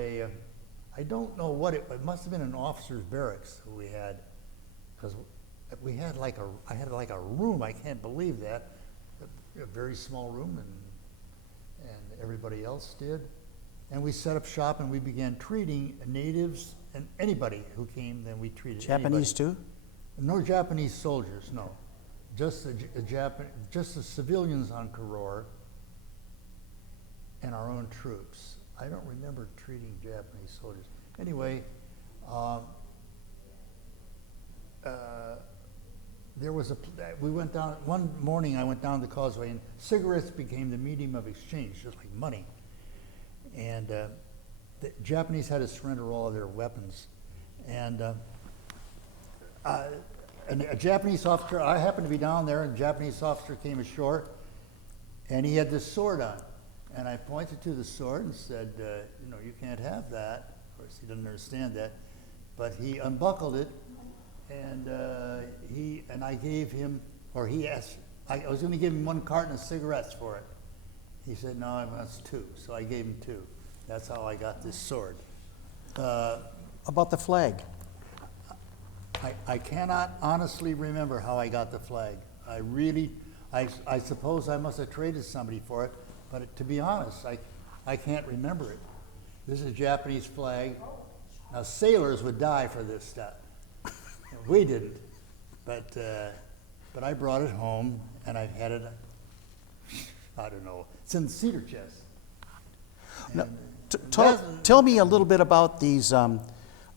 I don't know what it must have been an officer's barracks who we had, because we had I had like a room. I can't believe that, a very small room, and everybody else did. And we set up shop and we began treating natives and anybody who came. Then we treated Japanese anybody. too? No Japanese soldiers, no. Just the civilians on Koror and our own troops. I don't remember treating Japanese soldiers. Anyway, we went down, one morning I went down the causeway, and cigarettes became the medium of exchange, just like money. And the Japanese had to surrender all of their weapons. And a Japanese officer, I happened to be down there, and a Japanese officer came ashore, and he had this sword on. And I pointed to the sword and said, you can't have that. Of course, he didn't understand that. But he unbuckled it, and I gave him, or he asked, I was going to give him 1 carton of cigarettes for it. He said, no, that's 2. So I gave him 2. That's how I got this sword. About the flag? I cannot honestly remember how I got the flag. I suppose I must have traded somebody for it, but to be honest, I can't remember it. This is a Japanese flag. Now, sailors would die for this stuff. We didn't, but I brought it home, and I've had it, I don't know, it's in the cedar chest. Now, And tell me a little bit about these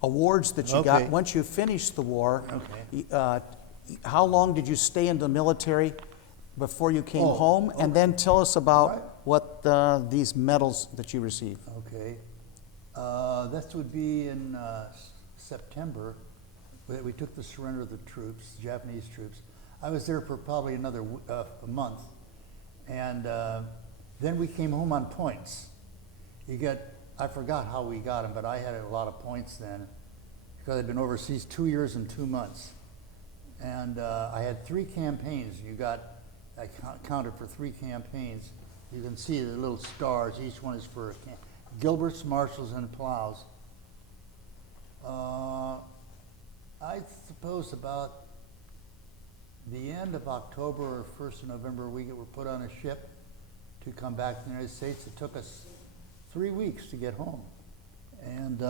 awards that you got Okay. once you finished the war. Okay. How long did you stay in the military before you came Oh, home? And then tell us about Right. what these medals that you received. Okay. This would be in September. We took the surrender of the troops, Japanese troops. I was there for probably another a month. And then we came home on points. I forgot how we got them, but I had a lot of points then because I'd been overseas 2 years and 2 months. And I had 3 campaigns. I counted for 3 campaigns. You can see the little stars. Each one is for Gilbert's, Marshalls, and Palaus. I suppose about the end of October or 1st of November, we were put on a ship to come back to the United States. It took us 3 weeks to get home. And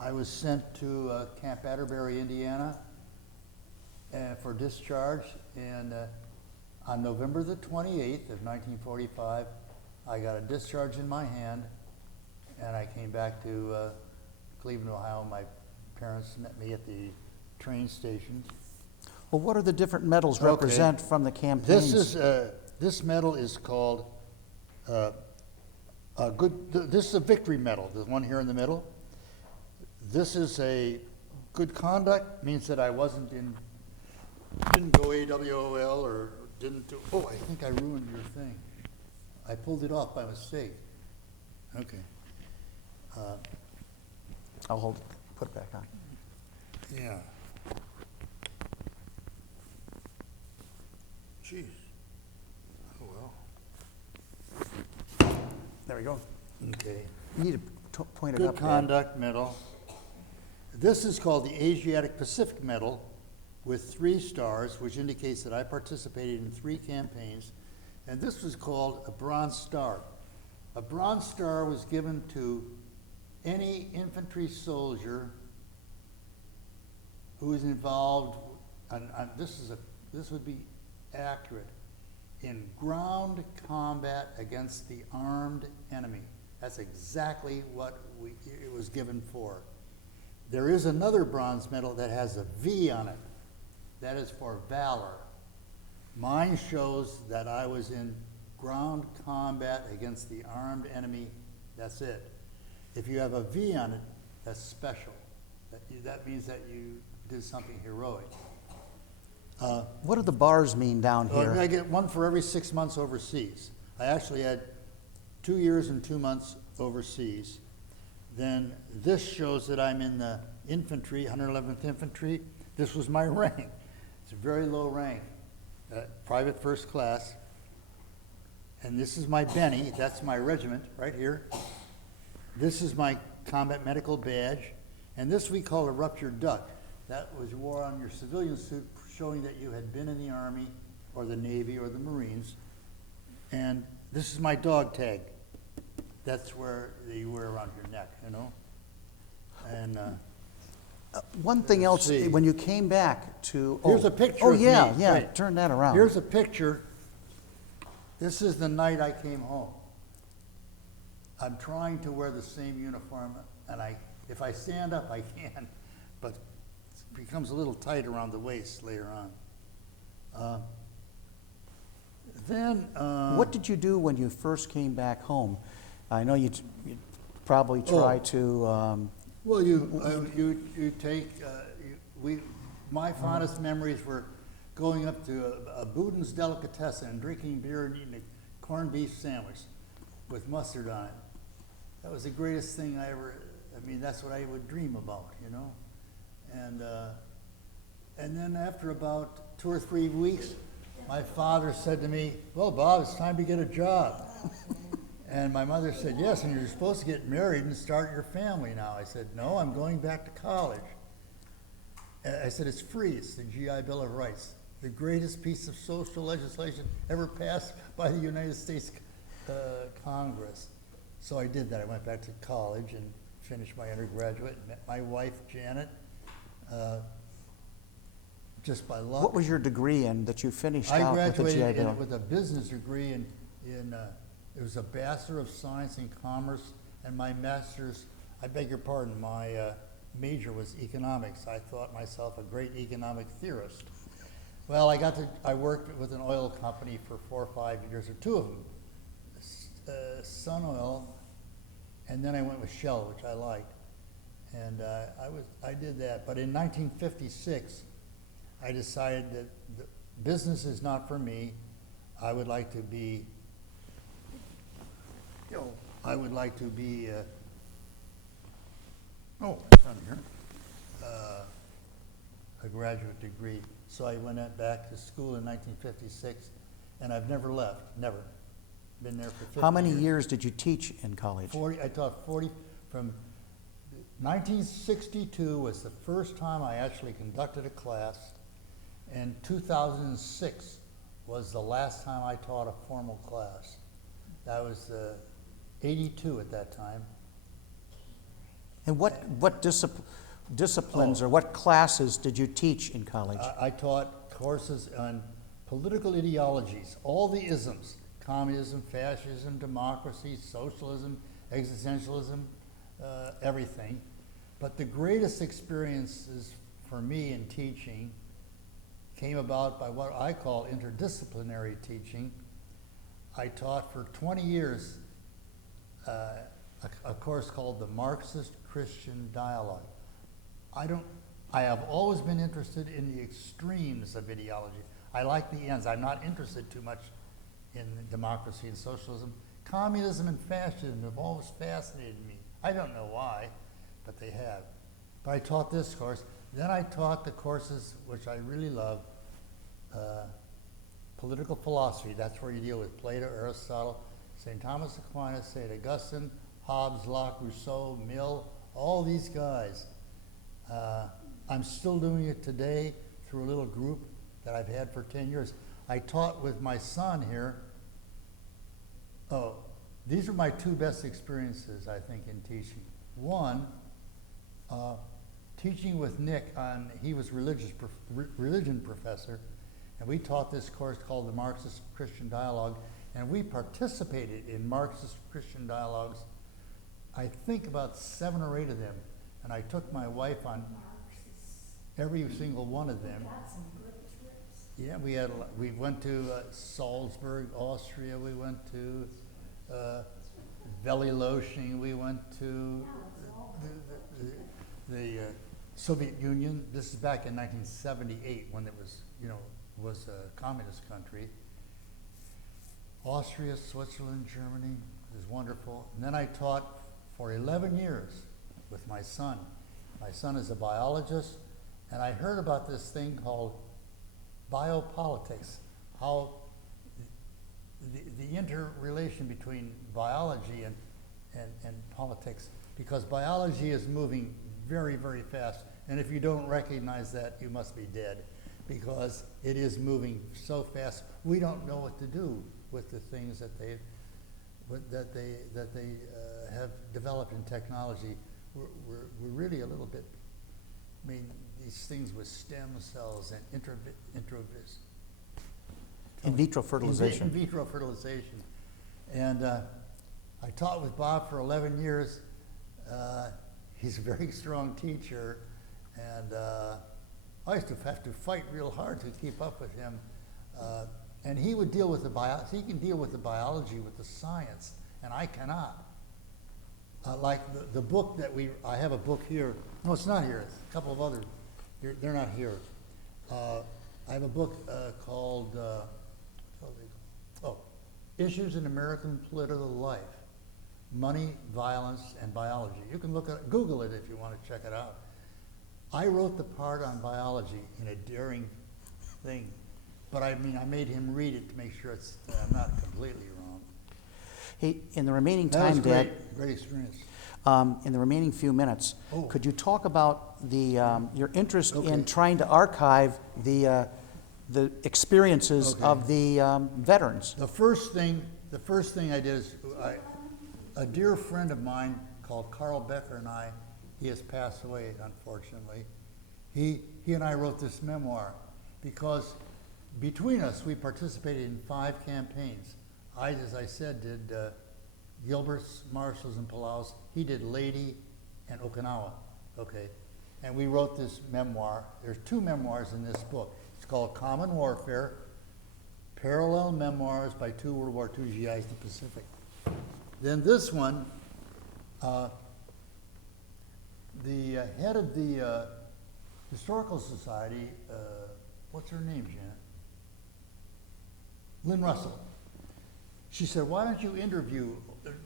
I was sent to Camp Atterbury, Indiana for discharge. And on November the 28th of 1945, I got a discharge in my hand, and I came back to Cleveland, Ohio. My parents met me at the train station. Well, what are the different medals Okay. represent from the campaigns? This medal is called this is a victory medal, the one here in the middle. This is a good conduct, means that I didn't go AWOL or didn't do, I think I ruined your thing. I pulled it off by mistake. Okay. I'll hold it, put it back on. Yeah. Jeez. Oh, well. There we go. Okay. You need to point it Good up. Ed. Conduct Medal. This is called the Asiatic Pacific Medal with 3 stars, which indicates that I participated in 3 campaigns. And this was called a Bronze Star. A Bronze Star was given to any infantry soldier who was involved, this would be accurate, in ground combat against the armed enemy. That's exactly what it was given for. There is another bronze medal that has a V on it. That is for valor. Mine shows that I was in ground combat against the armed enemy. That's it. If you have a V on it, that's special. That means that you did something heroic. What do the bars mean down here? I get one for every 6 months overseas. I actually had 2 years and 2 months overseas. Then this shows that I'm in the infantry, 111th Infantry. This was my rank. It's a very low rank, private first class. And this is my Benny, that's my regiment right here. This is my combat medical badge. And this we call a ruptured duck. That was you wore on your civilian suit, showing that you had been in the Army or the Navy or the Marines. And this is my dog tag. That's where you wear around your neck, you know? And One thing else, see. when you came back to... Here's a picture Oh, of yeah, me. yeah, Right. turn that around. here's a picture. This is the night I came home. I'm trying to wear the same uniform, and if I stand up, I can, but it becomes a little tight around the waist later on. What did you do when you first came back home? I know you probably try to... Well, you take, my fondest memories were going up to a Boudin's Delicatessen and drinking beer and eating a corned beef sandwich with mustard on it. That was the greatest thing that's what I would dream about, you know? And then after about 2 or 3 weeks, my father said to me, well, Bob, it's time to get a job. And my mother said, yes, and you're supposed to get married and start your family now. I said, no, I'm going back to college. I said, it's free. It's the GI Bill of Rights, the greatest piece of social legislation ever passed by the United States Congress. So I did that. I went back to college and finished my undergraduate, met my wife, Janet, just by luck. What was your degree in that you finished I out with the GI graduated Bill? with a business degree in it was a Bachelor of Science in Commerce, and my master's, I beg your pardon, my major was economics. I thought myself a great economic theorist. Well, I worked with an oil company for 4 or 5 years, or 2 of them, Sun Oil, and then I went with Shell, which I liked. And I did that, but in 1956, I decided that the business is not for me. I would like to be, it's on here, a graduate degree. So I went back to school in 1956, and I've never left, never. Been there for 50 years. How many years did you teach in college? 40, I taught 40, from 1962 was the first time I actually conducted a class, and 2006 was the last time I taught a formal class. That was 82 at that time. And what disciplines or what classes did you teach in college? I taught courses on political ideologies, all the isms, communism, fascism, democracy, socialism, existentialism, everything. But the greatest experiences for me in teaching came about by what I call interdisciplinary teaching. I taught for 20 years a course called the Marxist Christian Dialogue. I have always been interested in the extremes of ideology. I like the ends. I'm not interested too much in democracy and socialism. Communism and fascism have always fascinated me. I don't know why, but they have. But I taught this course. Then I taught the courses which I really love, political philosophy. That's where you deal with Plato, Aristotle, St. Thomas Aquinas, St. Augustine, Hobbes, Locke, Rousseau, Mill, all these guys. I'm still doing it today through a little group that I've had for 10 years. I taught with my son here. Oh, these are my 2 best experiences, I think, in teaching. One, teaching with Nick he was religion professor, And we taught this course called the Marxist Christian Dialogue, and we participated in Marxist Christian dialogues, I think about 7 or 8 of them. And I took my wife on every single one of them. Yeah, we went to Salzburg, Austria. We went to Veliloshing. We went to the Soviet Union. This is back in 1978 when it was a communist country. Austria, Switzerland, Germany. It was wonderful. And then I taught for 11 years with my son. My son is a biologist, and I heard about this thing called biopolitics, how the interrelation between biology and politics, because biology is moving very, very fast, and if you don't recognize that, you must be dead, because it is moving so fast. We don't know what to do with the things that they have developed in technology. We're really a little bit, I mean, these things with stem cells and In vitro fertilization. In vitro fertilization. And I taught with Bob for 11 years. He's a very strong teacher, and I used to have to fight real hard to keep up with him. And he would deal with he can deal with the biology, with the science, and I cannot. Like the book that I have a book here. No, it's not here. It's a couple of others. They're not here. I have a book called Issues in American Political Life, Money, Violence, and Biology. You can Google it if you want to check it out. I wrote the part on biology in a daring thing, but I made him read it to make sure I'm not completely wrong. Hey, in the remaining That time, was Dad, great experience. in the remaining few minutes, could you talk about your interest Okay. in trying to archive the experiences Okay. of the veterans? The first thing I did is a dear friend of mine called Carl Becker and he has passed away, unfortunately. He and I wrote this memoir because between us, we participated in 5 campaigns. I, as I said, did Gilbert's, Marshall's, and Palau's. He did Leyte and Okinawa, okay? And we wrote this memoir. There's 2 memoirs in this book. It's called Common Warfare, Parallel Memoirs by 2 World War II GIs in the Pacific. Then this one, the head of the Historical Society, what's her name, Janet? Lynn Russell. She said, why don't you interview,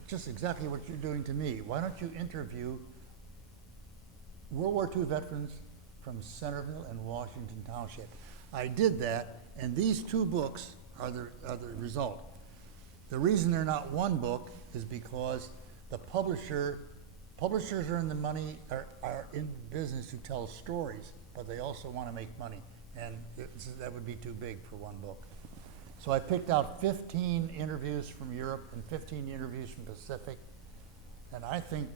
just exactly what you're doing to me, why don't you interview World War II veterans from Centerville and Washington Township? I did that, and these 2 books are the result. The reason they're not one book is because the publishers are in the money, are in business to tell stories, but they also want to make money, and that would be too big for one book. So I picked out 15 interviews from Europe and 15 interviews from Pacific, and I think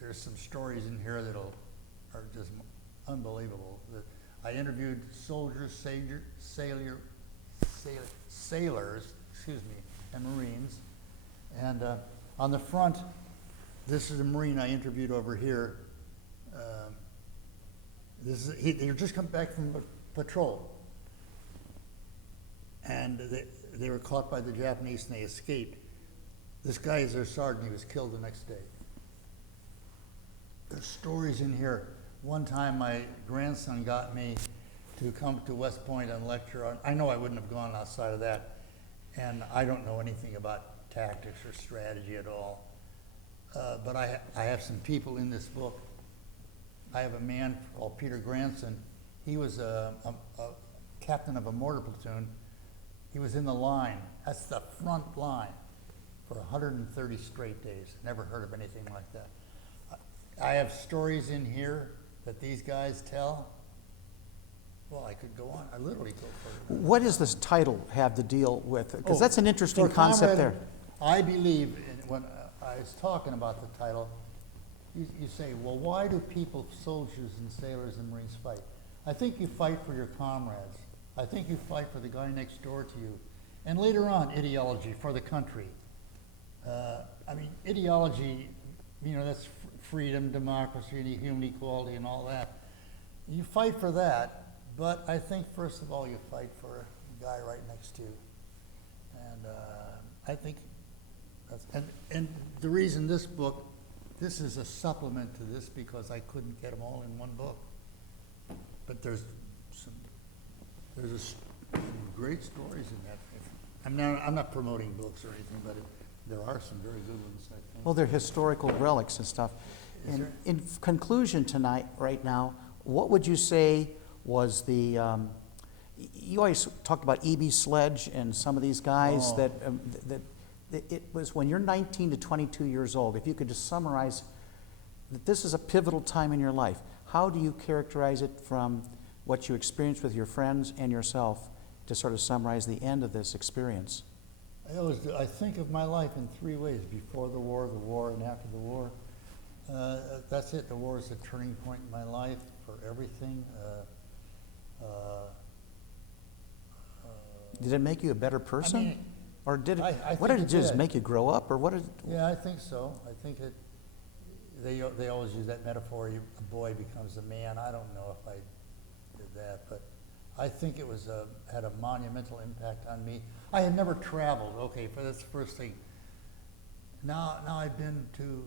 there's some stories in here that are just unbelievable. I interviewed soldiers, sailors, and Marines. And on the front, this is a Marine I interviewed over here. They just come back from patrol. And they were caught by the Japanese and they escaped. This guy is their sergeant. He was killed the next day. There's stories in here. One time my grandson got me to come to West Point and lecture on, I know I wouldn't have gone outside of that, and I don't know anything about tactics or strategy at all. But I have some people in this book. I have a man called Peter Granson. He was a captain of a mortar platoon. He was in the line, that's the front line, for 130 straight days. Never heard of anything like that. I have stories in here that these guys tell. Well, I could go on. I literally go further. What does this title have to deal with? Because that's an interesting for concept Comrade, there. I believe, when I was talking about the title, you say, well, why do people, soldiers and sailors and Marines fight? I think you fight for your comrades. I think you fight for the guy next door to you. And later on, ideology for the country. I mean, ideology, you know, that's freedom, democracy, and human equality and all that. You fight for that, but I think first of all you fight for the guy right next to you. And I think that's, and the reason this book, this is a supplement to this because I couldn't get them all in one book. But there's some great stories in that. I'm not promoting books or anything, but there are some very good ones, I think. Well, they're historical relics and stuff. And in conclusion tonight, right now, what would you say was the, you always talked about E.B. Sledge and some of these guys that it was when you're 19 to 22 years old, if you could just summarize that this is a pivotal time in your life, how do you characterize it from what you experienced with your friends and yourself to sort of summarize the end of this experience? I think of my life in three ways: before the war, and after the war. That's it. The war is a turning point in my life for everything. Did it make you a better person? I mean, or did it, I what think did it do? it Just did. make you grow up? Or what did Yeah, I think so. I think they always use that metaphor, a boy becomes a man. I don't know if I did that, but I think it was had a monumental impact on me. I had never traveled. Okay, that's the first thing. Now I've been to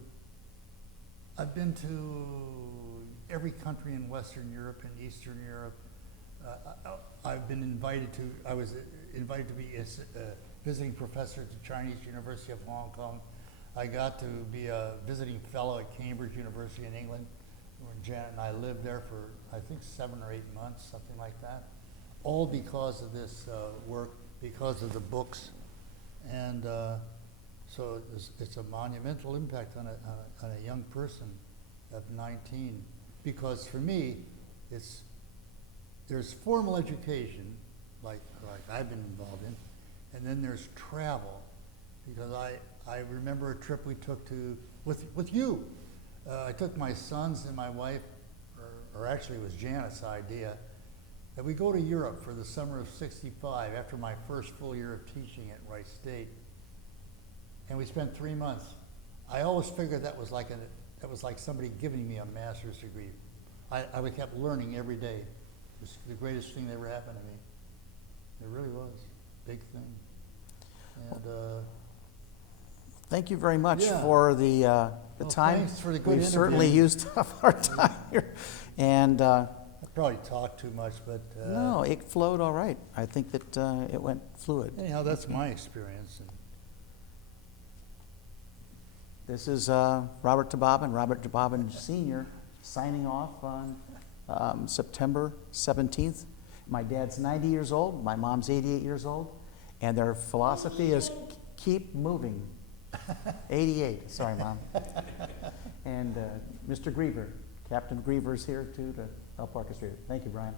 every country in Western Europe and Eastern Europe. I've been invited to. I was invited to be a visiting professor at the Chinese University of Hong Kong. I got to be a visiting fellow at Cambridge University in England, when Janet and I lived there for, I think, 7 or 8 months, something like that. All because of this work, because of the books. And so it's a monumental impact on a young person of 19. Because for me, there's formal education, like I've been involved in, and then there's travel. Because I remember a trip we took with you. I took my sons and my wife, or actually it was Janet's idea, that we go to Europe for the summer of '65 after my first full year of teaching at Rice State. And we spent 3 months. I always figured that was like somebody giving me a master's degree. I kept learning every day. It was the greatest thing that ever happened to me. It really was. Big thing. And Thank you very much Yeah. for the time. Thanks for the good We've certainly interview. used up our time here. And I probably talked too much, but no, it flowed all right. I think that it went fluid. anyhow, that's my experience. And This is Robert Thobaben Sr., signing off on September 17th. My dad's 90 years old, my mom's 88 years old, and their philosophy is keep moving. 88, sorry, Mom. And Mr. Griever, Captain Griever is here too to help orchestrate it. Thank you, Brian.